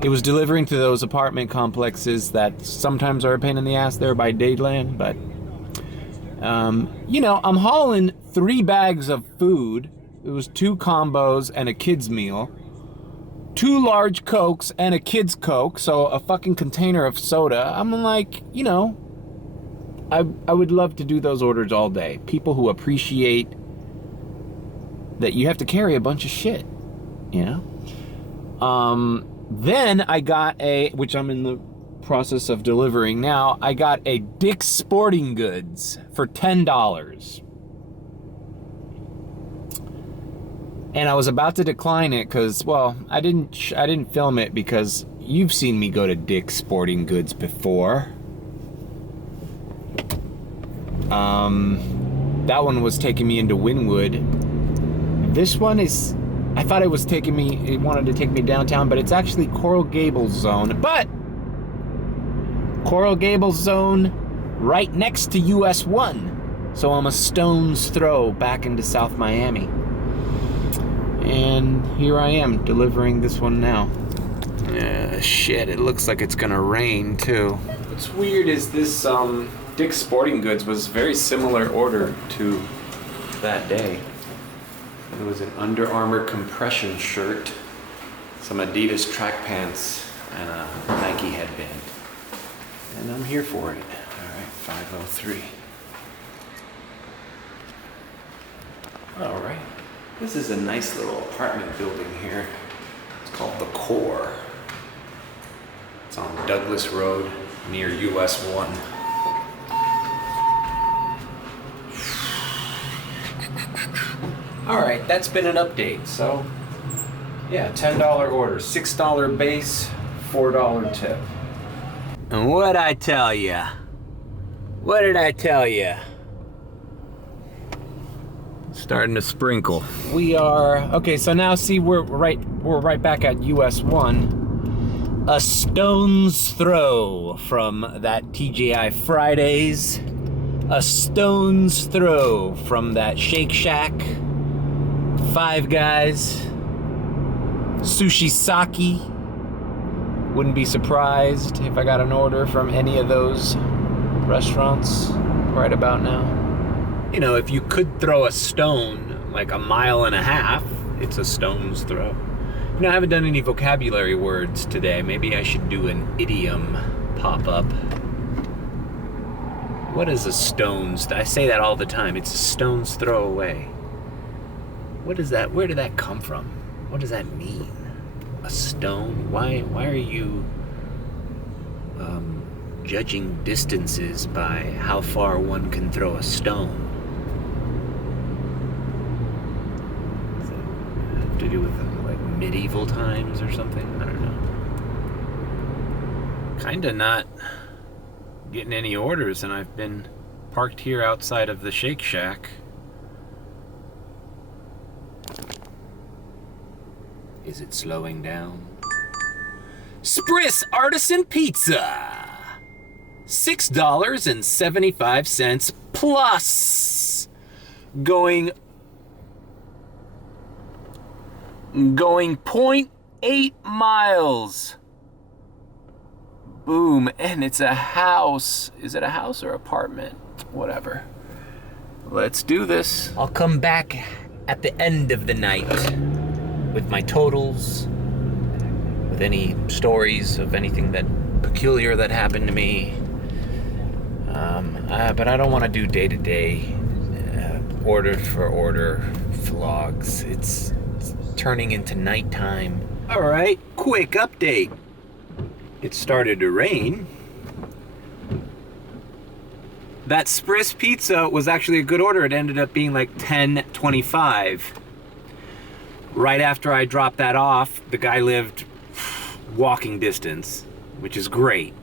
It was delivering to those apartment complexes that sometimes are a pain in the ass there by Dadeland, but you know, I'm hauling 3 bags of food. It was 2 combos and a kid's meal, 2 large Cokes and a kid's Coke, so a fucking container of soda. I'm like, you know, I would love to do those orders all day. People who appreciate that you have to carry a bunch of shit, you know? Then I got which I'm in the process of delivering now, I got a Dick's Sporting Goods for $10. And I was about to decline it because, well, I didn't film it because you've seen me go to Dick's Sporting Goods before. That one was taking me into Wynwood. This one is, I thought it wanted to take me downtown, but it's actually Coral Gables zone. But Coral Gables zone right next to US 1. So I'm a stone's throw back into South Miami. And here I am delivering this one now. Shit, it looks like it's gonna rain too. What's weird is this Dick's Sporting Goods was a very similar order to that day. It was an Under Armour compression shirt, some Adidas track pants, and a Nike headband. And I'm here for it. All right, 503. All right. This is a nice little apartment building here. It's called The Core. It's on Douglas Road near US 1. All right, that's been an update. So, yeah, $10 order, $6 base, $4 tip. And what'd I tell ya? What did I tell ya? Starting to sprinkle. We are okay. So now, see, we're right back at US 1, a stone's throw from that TGI Fridays, a stone's throw from that Shake Shack, Five Guys, Sushi Saki. Wouldn't be surprised if I got an order from any of those restaurants right about now. You know, if you could throw a stone like 1.5 miles, it's a stone's throw. You know, I haven't done any vocabulary words today. Maybe I should do an idiom pop-up. What is a stone's? I say that all the time. It's a stone's throw away. What is that? Where did that come from? What does that mean? A stone? Why are you judging distances by how far one can throw a stone? To do with like medieval times or something? I don't know. Kinda not getting any orders, and I've been parked here outside of the Shake Shack. Is it slowing down? Spris Artisan Pizza. $6.75 plus. Going 0.8 miles. Boom, and it's a house. Is it a house or apartment? Whatever. Let's do this. I'll come back at the end of the night with my totals, with any stories of anything that peculiar that happened to me. But I don't want to do day-to-day order for order vlogs. It's turning into nighttime. All right, quick update. It started to rain. That Spris pizza was actually a good order. It ended up being like $10.25. Right after I dropped that off, the guy lived walking distance, which is great.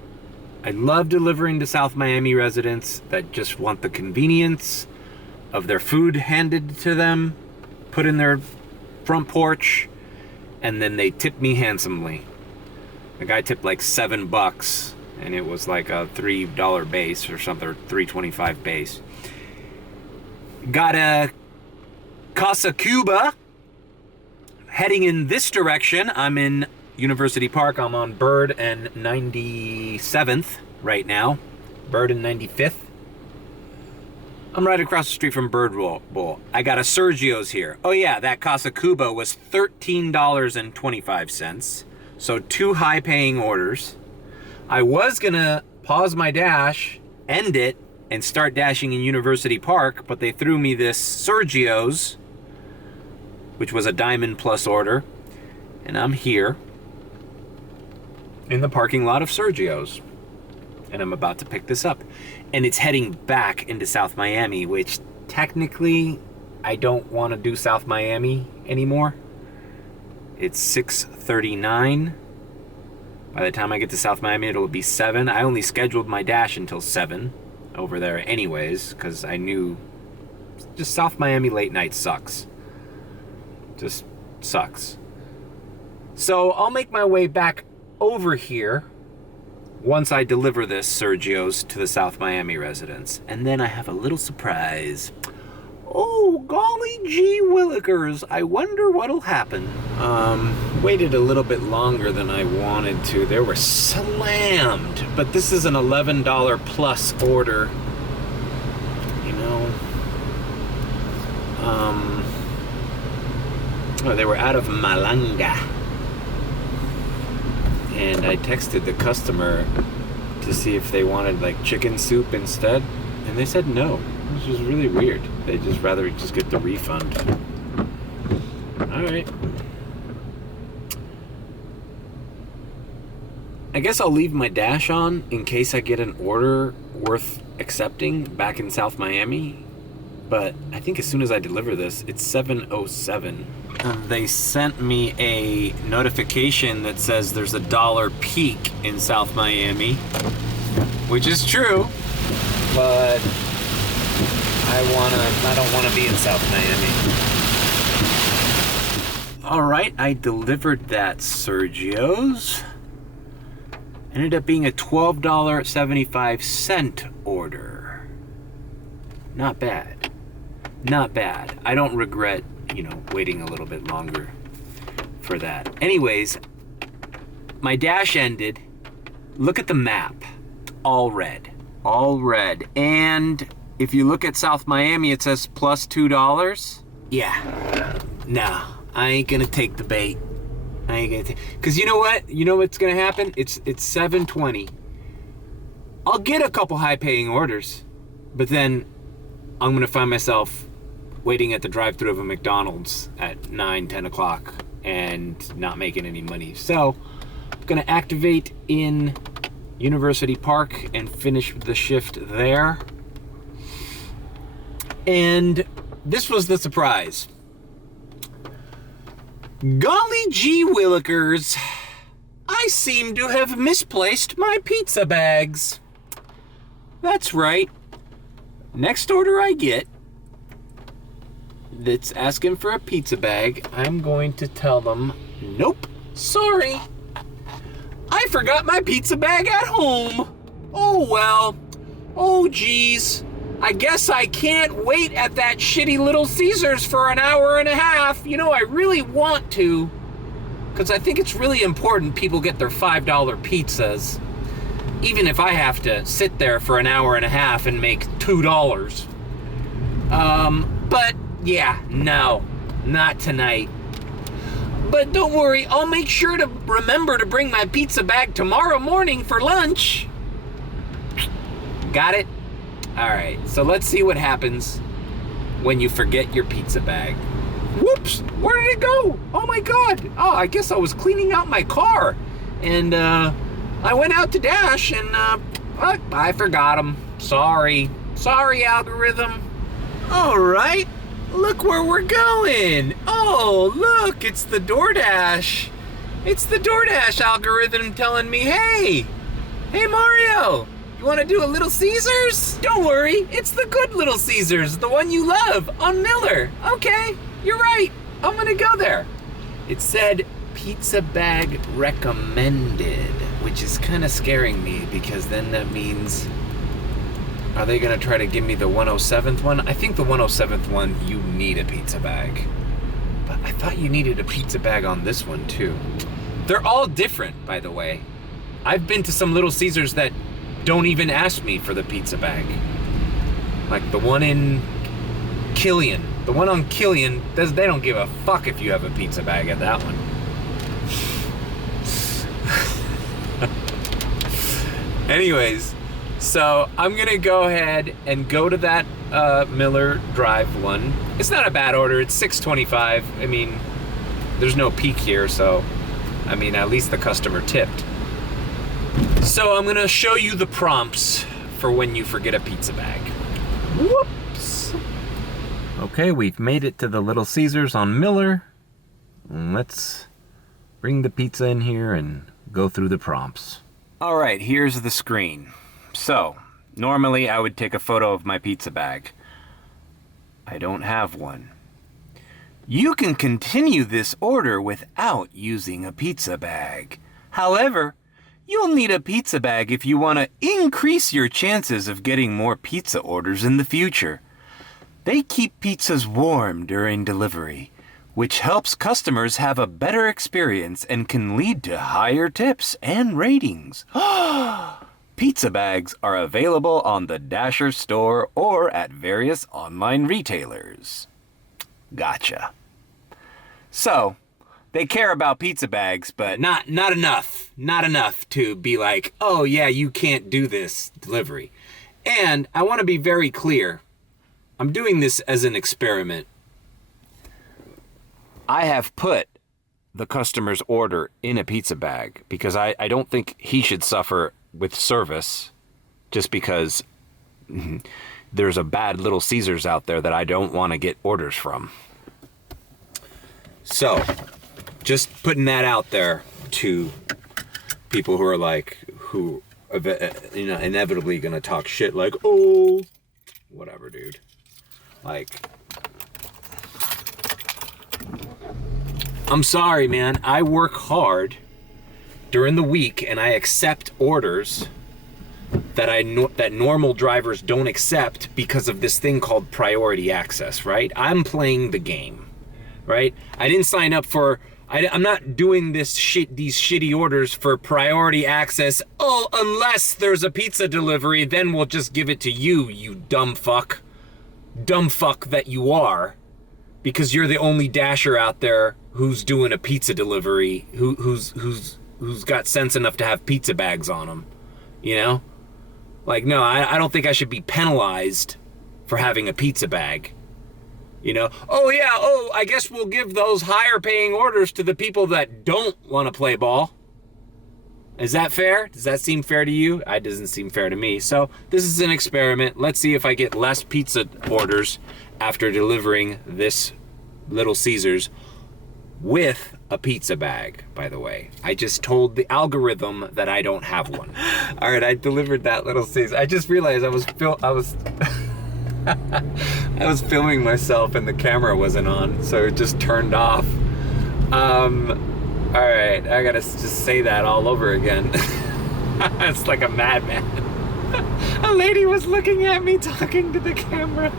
I love delivering to South Miami residents that just want the convenience of their food handed to them, put in their front porch, and then they tip me handsomely. The guy tipped like $7, and it was like a $3 base or something, or $3.25 base. Got a CasaCuba. Heading in this direction, I'm in University Park. I'm on Bird and 97th right now. Bird and 95th. I'm right across the street from Burbowl. I got a Sergio's here. Oh yeah, that CasaCuba was $13.25. So 2 high-paying orders. I was gonna pause my dash, end it, and start dashing in University Park, but they threw me this Sergio's, which was a Diamond Plus order, and I'm here in the parking lot of Sergio's, and I'm about to pick this up. And it's heading back into South Miami, which technically I don't want to do South Miami anymore. It's 6:39. By the time I get to South Miami, it'll be 7. I only scheduled my dash until 7 over there anyways, because I knew just South Miami late night sucks. Just sucks. So I'll make my way back over here once I deliver this Sergio's to the South Miami residents. And then I have a little surprise. Oh, golly gee willikers, I wonder what'll happen. Waited a little bit longer than I wanted to. They were slammed, but this is an $11 plus order. You know, they were out of Malanga. And I texted the customer to see if they wanted like chicken soup instead, and they said no, which was really weird. They'd just rather just get the refund. All right. I guess I'll leave my dash on in case I get an order worth accepting back in South Miami. But I think as soon as I deliver this, it's 7:07. They sent me a notification that says there's a $1 peak in South Miami, which is true, but I don't wanna be in South Miami. All right, I delivered that Sergio's. Ended up being a $12.75 order. Not bad. Not bad. I don't regret, waiting a little bit longer for that. Anyways, my dash ended. Look at the map. All red. All red. And if you look at South Miami, it says plus $2. Yeah. No, I ain't gonna take the bait. I ain't gonna take, because you know what? You know what's gonna happen? It's 7:20. I'll get a couple high-paying orders, but then I'm gonna find myself waiting at the drive-thru of a McDonald's at 9, 10 o'clock and not making any money. So I'm gonna activate in University Park and finish the shift there. And this was the surprise. Golly gee willikers, I seem to have misplaced my pizza bags. That's right. Next order I get that's asking for a pizza bag, I'm going to tell them, nope, sorry. I forgot my pizza bag at home. Oh well. Oh geez. I guess I can't wait at that shitty Little Caesars for an hour and a half. You know, I really want to, because I think it's really important people get their $5 pizzas, even if I have to sit there for an hour and a half and make $2. But yeah, no, not tonight. But don't worry, I'll make sure to remember to bring my pizza bag tomorrow morning for lunch. Got it? All right, so let's see what happens when you forget your pizza bag. Whoops, where did it go? Oh my God. Oh, I guess I was cleaning out my car and I went out to Dash and I forgot them. Sorry, algorithm. All right, look where we're going. Oh, look, it's the DoorDash. It's the DoorDash algorithm telling me, hey Mario, you want to do a Little Caesars? Don't worry, it's the good Little Caesars, the one you love on Miller. Okay, you're right, I'm gonna go there. It said pizza bag recommended, which is kind of scaring me because then that means, are they gonna try to give me the 107th one? I think the 107th one, you need a pizza bag. But I thought you needed a pizza bag on this one too. They're all different, by the way. I've been to some Little Caesars that don't even ask me for the pizza bag. Like the one in Killian. The one on Killian, they don't give a fuck if you have a pizza bag at that one. Anyways, so I'm gonna go ahead and go to that Miller Drive one. It's not a bad order, it's $6.25. I mean, there's no peak here, so I mean, at least the customer tipped. So I'm gonna show you the prompts for when you forget a pizza bag. Whoops. Okay, we've made it to the Little Caesars on Miller. Let's bring the pizza in here and go through the prompts. All right, here's the screen. So, normally I would take a photo of my pizza bag. I don't have one. You can continue this order without using a pizza bag. However, you'll need a pizza bag if you want to increase your chances of getting more pizza orders in the future. They keep pizzas warm during delivery, which helps customers have a better experience and can lead to higher tips and ratings. Pizza bags are available on the Dasher store or at various online retailers. Gotcha. So, they care about pizza bags, but not enough. Not enough to be like, oh yeah, you can't do this delivery. And I want to be very clear. I'm doing this as an experiment. I have put the customer's order in a pizza bag because I don't think he should suffer with service just because there's a bad Little Caesars out there that I don't want to get orders from. So, just putting that out there to people who are like, who inevitably gonna talk shit like, oh, whatever, dude. Like, I'm sorry, man. I work hard during the week and I accept orders that normal drivers don't accept because of this thing called priority access, right? I'm playing the game, right? I didn't sign up for, I'm not doing these shitty orders for priority access. Oh, unless there's a pizza delivery, then we'll just give it to you, you dumb fuck. Dumb fuck that you are. Because you're the only Dasher out there who's doing a pizza delivery, who's got sense enough to have pizza bags on them, you know? Like, no, I don't think I should be penalized for having a pizza bag. You know, oh yeah, oh, I guess we'll give those higher paying orders to the people that don't want to play ball. Is that fair? Does that seem fair to you? It doesn't seem fair to me. So this is an experiment. Let's see if I get less pizza orders after delivering this Little Caesars with a pizza bag, by the way. I just told the algorithm that I don't have one. All right, I delivered that Little Caesars. I just realized I was I was filming myself and the camera wasn't on, so it just turned off. All All right, I gotta just say that all over again. It's like a madman. A lady was looking at me talking to the camera.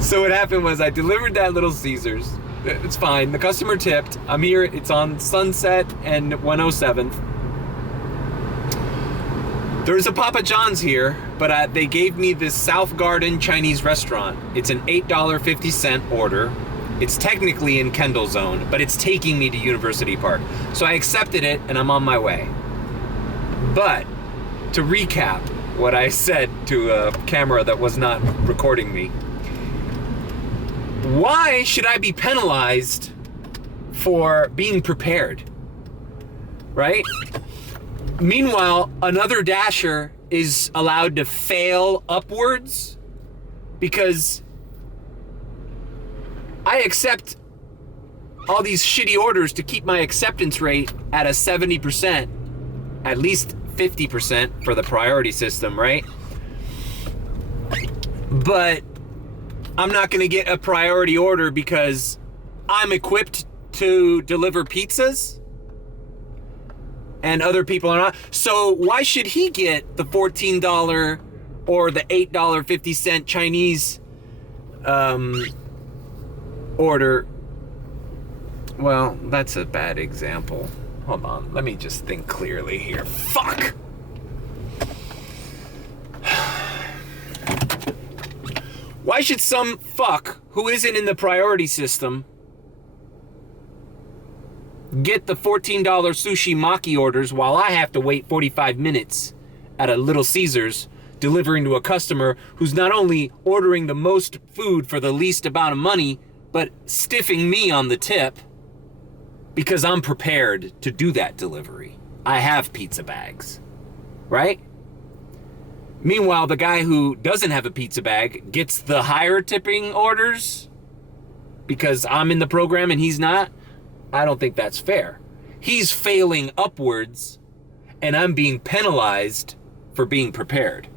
So what happened was I delivered that Little Caesars. It's fine. The customer tipped. I'm here. It's on Sunset and 107th. There's a Papa John's here, but they gave me this South Garden Chinese restaurant. It's an $8.50 order. It's technically in Kendall Zone, but it's taking me to University Park. So I accepted it and I'm on my way. But to recap what I said to a camera that was not recording me, why should I be penalized for being prepared? Right? Meanwhile, another dasher is allowed to fail upwards because I accept all these shitty orders to keep my acceptance rate at a 70%, at least 50% for the priority system, right? But I'm not gonna get a priority order because I'm equipped to deliver pizzas and other people are not. So why should he get the $14 or the $8.50 Chinese order? Well, that's a bad example. Hold on, let me just think clearly here. Fuck! Why should some fuck who isn't in the priority system get the $14 sushi maki orders while I have to wait 45 minutes at a Little Caesars delivering to a customer who's not only ordering the most food for the least amount of money, but stiffing me on the tip because I'm prepared to do that delivery. I have pizza bags, right? Meanwhile, the guy who doesn't have a pizza bag gets the higher tipping orders because I'm in the program and he's not. I don't think that's fair. He's failing upwards and I'm being penalized for being prepared.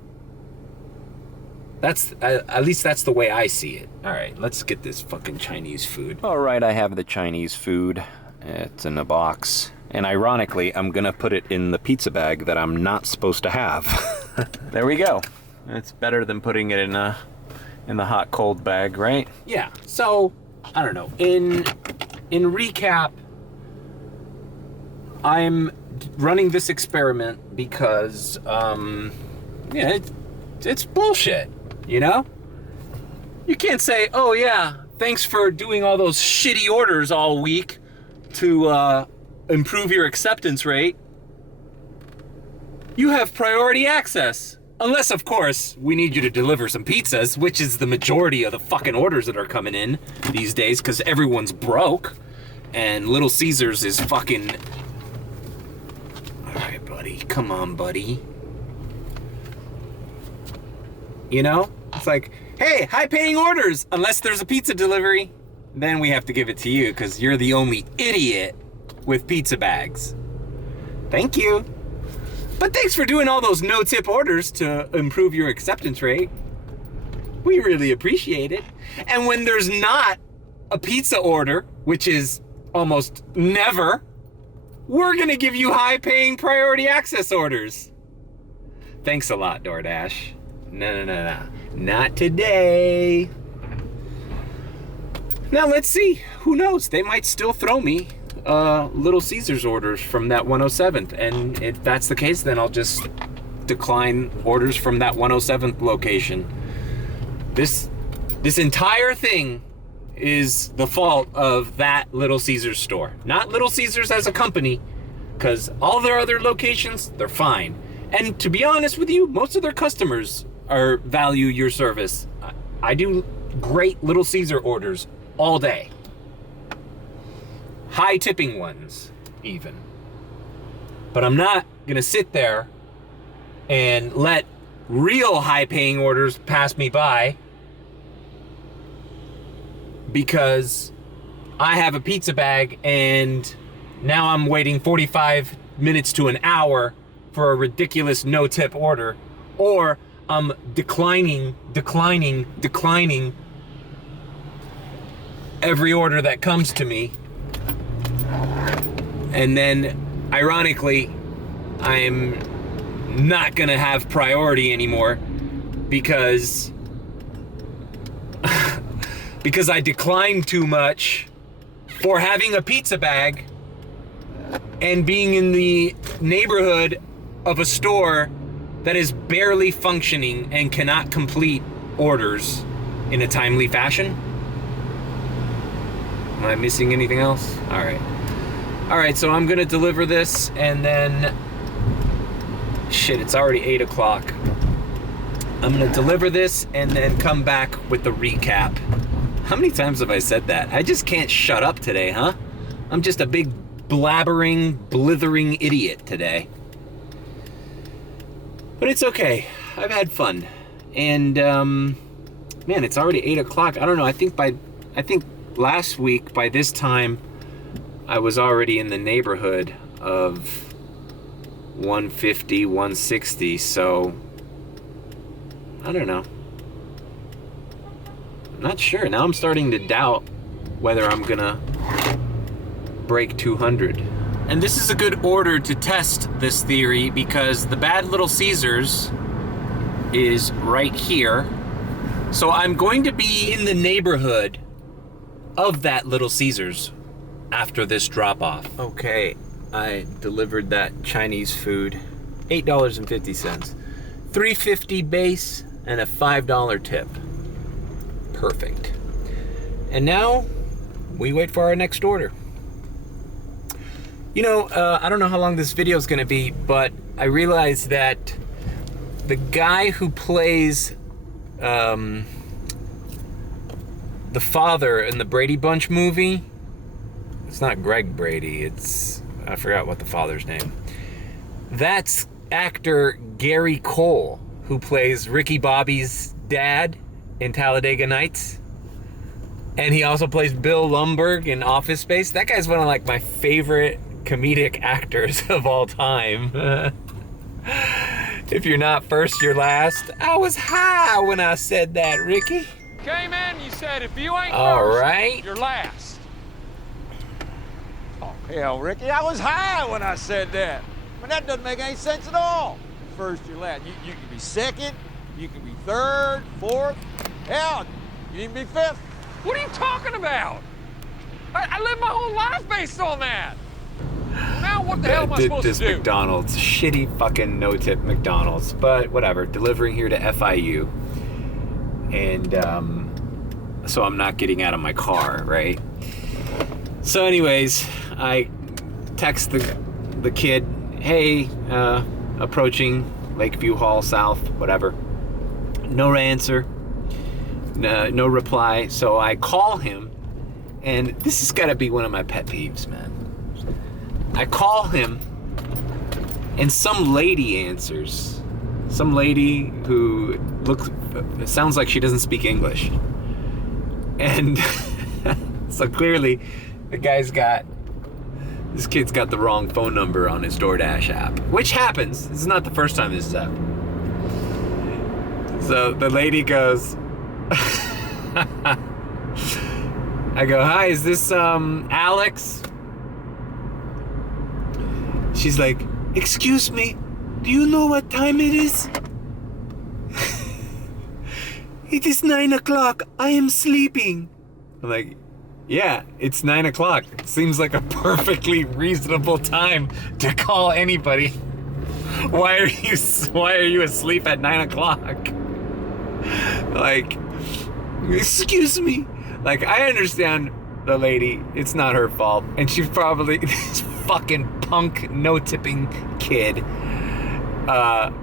That's, at least that's the way I see it. All right, let's get this fucking Chinese food. All right, I have the Chinese food. It's in a box. And ironically, I'm gonna put it in the pizza bag that I'm not supposed to have. There we go. It's better than putting it in the hot cold bag, right? Yeah. So I don't know. In recap, I'm running this experiment because yeah, it's bullshit. You know? You can't say, "Oh yeah, thanks for doing all those shitty orders all week to improve your acceptance rate. You have priority access." Unless, of course, we need you to deliver some pizzas, which is the majority of the fucking orders that are coming in these days, because everyone's broke, and Little Caesars is fucking... All right, buddy. Come on, buddy. You know? It's like, hey, high-paying orders! Unless there's a pizza delivery, then we have to give it to you, because you're the only idiot with pizza bags. Thank you. But thanks for doing all those no-tip orders to improve your acceptance rate. We really appreciate it. And when there's not a pizza order, which is almost never, we're gonna give you high-paying priority access orders. Thanks a lot, DoorDash. No. Not today. Now let's see. Who knows? They might still throw me Little Caesars orders from that 107th, and if that's the case, then I'll just decline orders from that 107th location. This entire thing is the fault of that Little Caesars store, not Little Caesars as a company, because all their other locations, they're fine. And to be honest with you, most of their customers value your service. I do great Little Caesar orders all day. High tipping ones, even. But I'm not gonna sit there and let real high paying orders pass me by because I have a pizza bag and now I'm waiting 45 minutes to an hour for a ridiculous no tip order, or I'm declining, every order that comes to me. And then, ironically, I'm not gonna have priority anymore because I declined too much for having a pizza bag and being in the neighborhood of a store that is barely functioning and cannot complete orders in a timely fashion. Am I missing anything else? All right, so I'm gonna deliver this and then, shit, it's already 8 o'clock. I'm gonna deliver this and then come back with the recap. How many times have I said that? I just can't shut up today, huh? I'm just a big blabbering, blithering idiot today. But it's okay. I've had fun. And, man, it's already 8 o'clock. I don't know, I think last week by this time, I was already in the neighborhood of 150, 160, so I don't know. I'm not sure. Now I'm starting to doubt whether I'm gonna break 200. And this is a good order to test this theory because the bad Little Caesars is right here. So I'm going to be in the neighborhood of that Little Caesars after this drop-off. Okay, I delivered that Chinese food. $8.50. $3.50 base and a $5 tip. Perfect. And now we wait for our next order. You know, I don't know how long this video is going to be, but I realized that the guy who plays the father in the Brady Bunch movie, it's not Greg Brady, I forgot what the father's name. That's actor Gary Cole, who plays Ricky Bobby's dad in Talladega Nights. And he also plays Bill Lumbergh in Office Space. That guy's one of like my favorite comedic actors of all time. If you're not first, you're last. I was high when I said that, Ricky. Okay, man, you said if you ain't all first, right, you're last. Oh, hell, Ricky, I was high when I said that. But that doesn't make any sense at all. First, you're last. You can be second, you can be third, fourth. Hell, you can be fifth. What are you talking about? I live my whole life based on that. Now what the hell am I supposed to do? McDonald's, shitty fucking no-tip McDonald's, but whatever. Delivering here to FIU, and so I'm not getting out of my car, right? So, anyways, I text the kid, hey, approaching Lakeview Hall South, whatever. No answer, no reply. So I call him, and this has got to be one of my pet peeves, man. I call him, and some lady answers. Some lady who sounds like she doesn't speak English. And so clearly, this kid's got the wrong phone number on his DoorDash app, which happens. This is not the first time this has happened. So the lady goes, I go, hi, is this Alex? She's like, excuse me, do you know what time it is? It is 9 o'clock. I am sleeping. I'm like, yeah, it's 9 o'clock. Seems like a perfectly reasonable time to call anybody. Why are you asleep at 9 o'clock? Like, excuse me. Like, I understand the lady. It's not her fault. And she's probably, this fucking punk no-tipping kid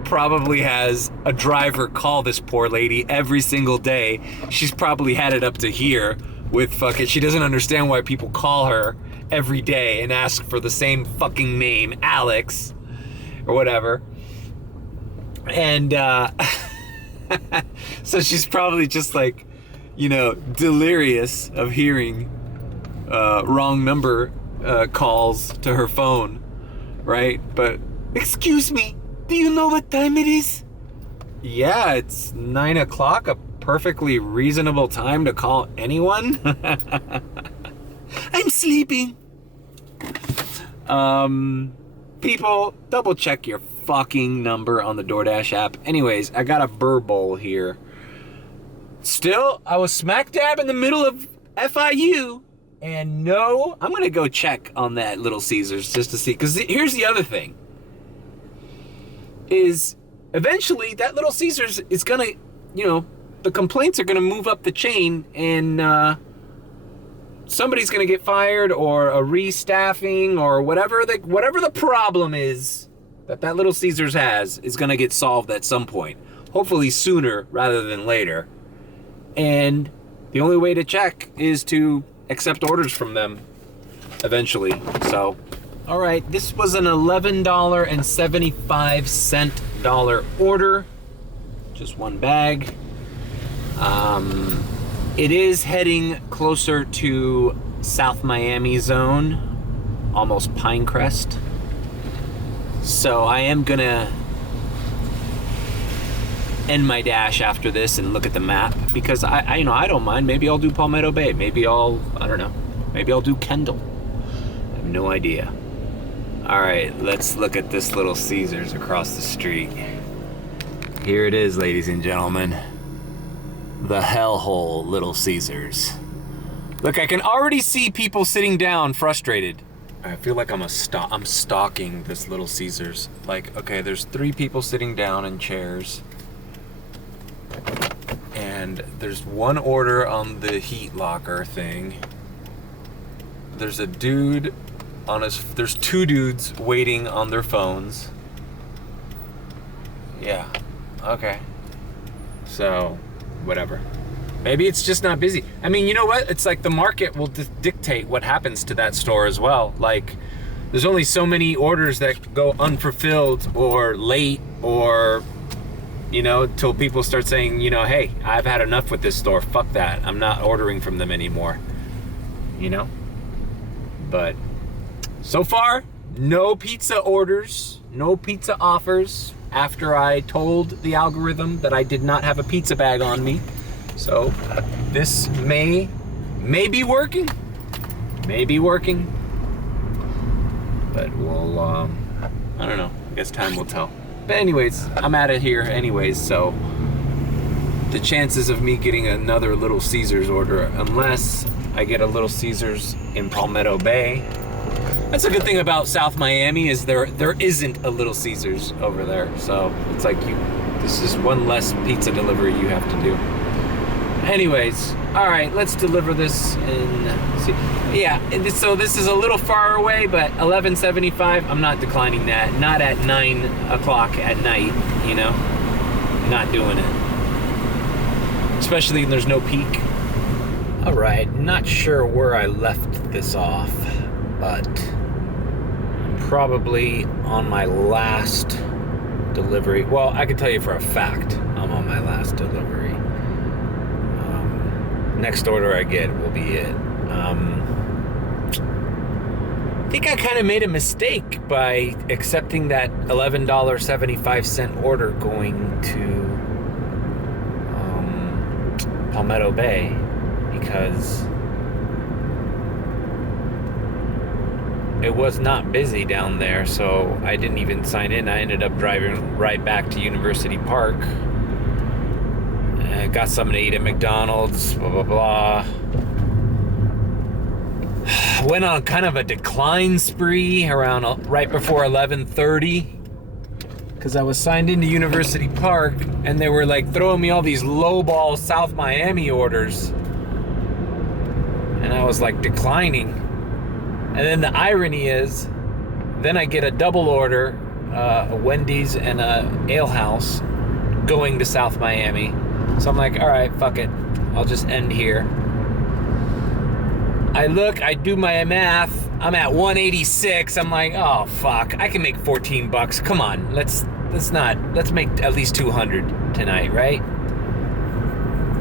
probably has a driver call this poor lady every single day. She's probably had it up to here with fucking, she doesn't understand why people call her every day and ask for the same fucking name, Alex, or whatever. And so she's probably just like, you know, delirious of hearing wrong number calls to her phone, right? But, excuse me, do you know what time it is? Yeah, it's 9 o'clock. A perfectly reasonable time to call anyone. I'm sleeping. People, double check your fucking number on the DoorDash app. Anyways, I got a Burbowl here. Still, I was smack dab in the middle of FIU, and no, I'm gonna go check on that Little Caesars just to see, because here's the other thing, is eventually that Little Caesars is gonna, you know, the complaints are gonna move up the chain, and somebody's gonna get fired, or a restaffing, or whatever the problem is that Little Caesars has is gonna get solved at some point. Hopefully sooner rather than later. And the only way to check is to accept orders from them eventually. So, all right, this was an $11.75 order. Just one bag. It is heading closer to South Miami zone, almost Pincecrest. So I am gonna end my dash after this and look at the map, because I don't mind. Maybe I'll do Palmetto Bay. Maybe I don't know. Maybe I'll do Kendall. I have no idea. All right, let's look at this Little Caesars across the street. Here it is, ladies and gentlemen. The hellhole Little Caesars. Look, I can already see people sitting down frustrated. I feel like I'm stalking this Little Caesars. Like, okay, there's 3 people sitting down in chairs. And there's one order on the heat locker thing. There's a dude on there's 2 dudes waiting on their phones. Yeah, okay. So, whatever. Maybe it's just not busy. I mean, you know what? It's like the market will dictate what happens to that store as well. Like, there's only so many orders that go unfulfilled or late, or, you know, till people start saying, you know, hey, I've had enough with this store. Fuck that. I'm not ordering from them anymore. You know? But so far, no pizza orders, no pizza offers after I told the algorithm that I did not have a pizza bag on me. So this may be working. Maybe working. But we'll, I don't know. I guess time will tell. But anyways, I'm out of here anyways, so the chances of me getting another Little Caesars order, unless I get a Little Caesars in Palmetto Bay. That's a good thing about South Miami, is there isn't a Little Caesars over there. So it's like this is one less pizza delivery you have to do. Anyways, all right, let's deliver this and see. Yeah, so this is a little far away, but $11.75, I'm not declining that. Not at 9 o'clock at night, you know? Not doing it. Especially when there's no peak. All right, not sure where I left this off, but I'm probably on my last delivery. Well, I can tell you for a fact I'm on my last delivery. Next order I get will be it. I think I kind of made a mistake by accepting that $11.75 order going to Palmetto Bay, because it was not busy down there, so I didn't even sign in. I ended up driving right back to University Park. Got something to eat at McDonald's, blah, blah, blah. Went on kind of a decline spree around right before 11:30, because I was signed into University Park and they were like throwing me all these lowball South Miami orders. And I was like declining. And then the irony is, then I get a double order, a Wendy's and a Alehouse going to South Miami. So I'm like, all right, fuck it. I'll just end here. I look, I do my math. I'm at 186. I'm like, oh fuck, I can make 14 bucks. Come on, let's make at least 200 tonight, right?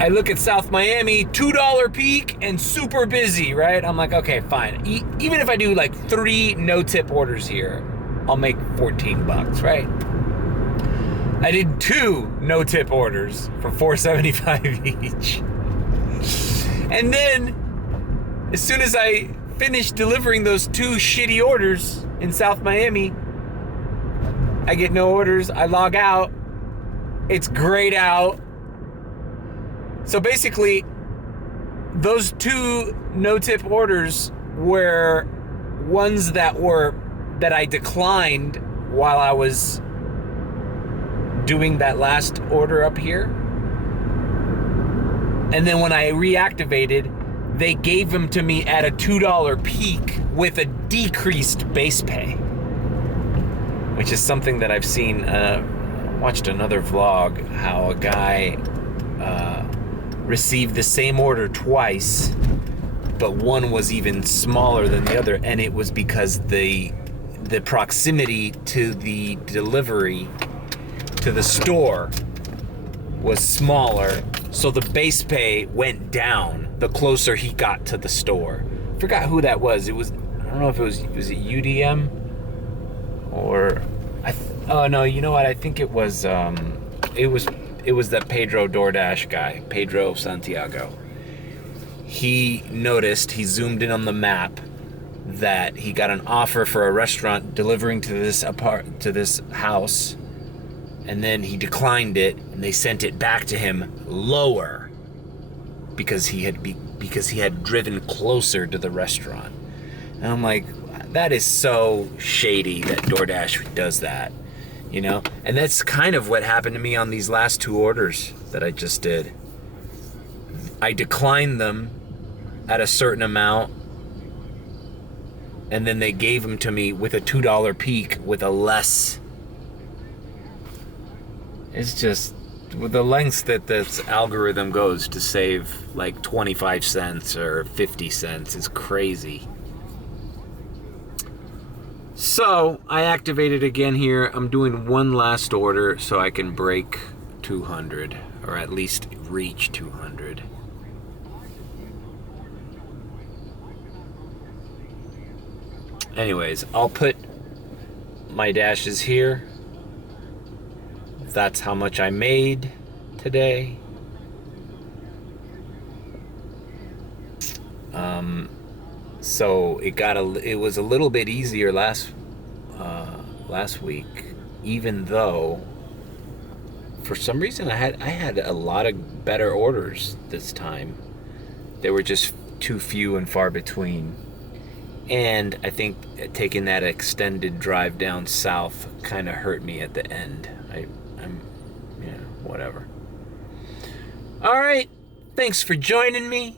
I look at South Miami, $2 peak and super busy, right? I'm like, okay, fine. Even if I do like 3 no-tip orders here, I'll make 14 bucks, right? I did 2 no-tip orders for $4.75 each. And then, as soon as I finished delivering those 2 shitty orders in South Miami, I get no orders, I log out, it's grayed out. So basically, those 2 no-tip orders were ones that I declined while I was doing that last order up here. And then when I reactivated, they gave them to me at a $2 peak with a decreased base pay, which is something that I've seen. Watched another vlog how a guy received the same order twice, but one was even smaller than the other, and it was because the proximity to the delivery to the store was smaller, so the base pay went down the closer he got to the store. Forgot who that was. I don't know if was it UDM or oh no, you know what? I think it was that Pedro DoorDash guy, Pedro Santiago. He noticed, he zoomed in on the map that he got an offer for a restaurant delivering to this house, and then he declined it, and they sent it back to him lower because he had driven closer to the restaurant. And I'm like, that is so shady that DoorDash does that, you know? And that's kind of what happened to me on these last 2 orders that I just did. I declined them at a certain amount, and then they gave them to me with a $2 peak with a less. It's just with the lengths that this algorithm goes to save like 25 cents or 50 cents is crazy. So I activated again here. I'm doing one last order so I can break 200, or at least reach 200. Anyways, I'll put my dashes here. That's how much I made today. So it was a little bit easier last week, even though for some reason I had a lot of better orders this time. They were just too few and far between. And I think taking that extended drive down south kind of hurt me at the end. Whatever. All right. Thanks for joining me.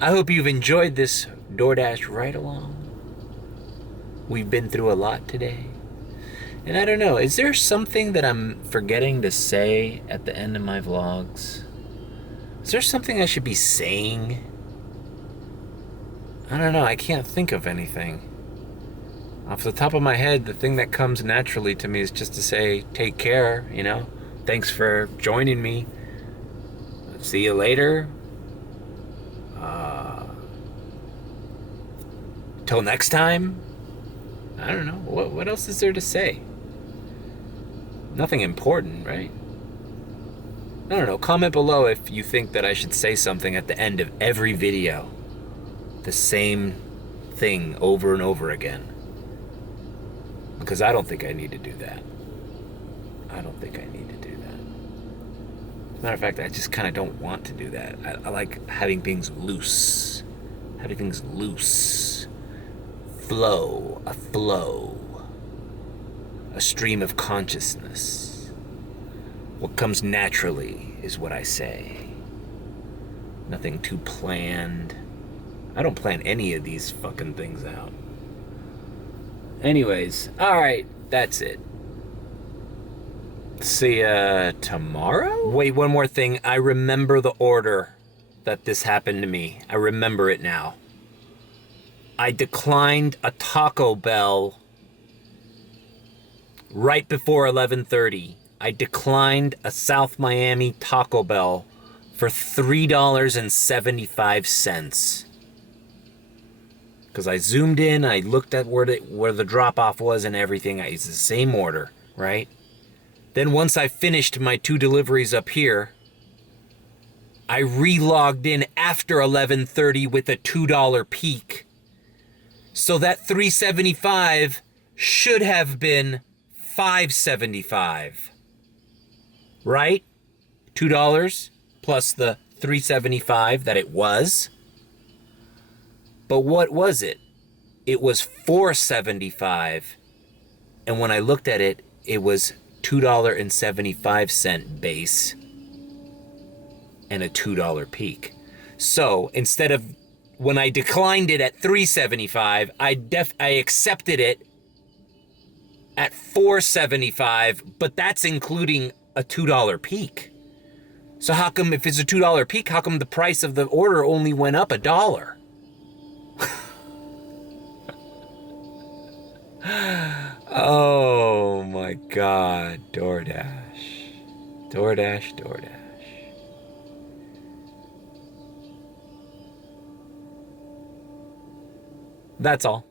I hope you've enjoyed this DoorDash ride along. We've been through a lot today. And I don't know, is there something that I'm forgetting to say at the end of my vlogs? Is there something I should be saying? I don't know, I can't think of anything. Off the top of my head, the thing that comes naturally to me is just to say, take care, you know? Thanks for joining me. See you later. Till next time. I don't know. What else is there to say? Nothing important, right? I don't know. Comment below if you think that I should say something at the end of every video. The same thing over and over again. Because I don't think I need to do that. I don't think I need to do that. As a matter of fact, I just kind of don't want to do that. I like having things loose. Having things loose. Flow. A stream of consciousness. What comes naturally is what I say. Nothing too planned. I don't plan any of these fucking things out. Anyways, alright, that's it. See ya tomorrow? Wait, one more thing. I remember the order that this happened to me. I remember it now. I declined a Taco Bell right before 11:30. I declined a South Miami Taco Bell for $3.75. Because I zoomed in, I looked at where the drop-off was and everything. It's the same order, right? Then once I finished my 2 deliveries up here, I re-logged in after 11:30 with a $2 peak. So that $3.75 should have been $5.75. Right? $2 plus the $3.75 that it was. But what was it? It was $4.75. And when I looked at it, it was $2.75 base and a $2 peak. So instead of, when I declined it at $3.75, I accepted it at $4.75, but that's including a $2 peak. So how come, if it's a $2 peak, how come the price of the order only went up $1? Oh my God, DoorDash. DoorDash. That's all.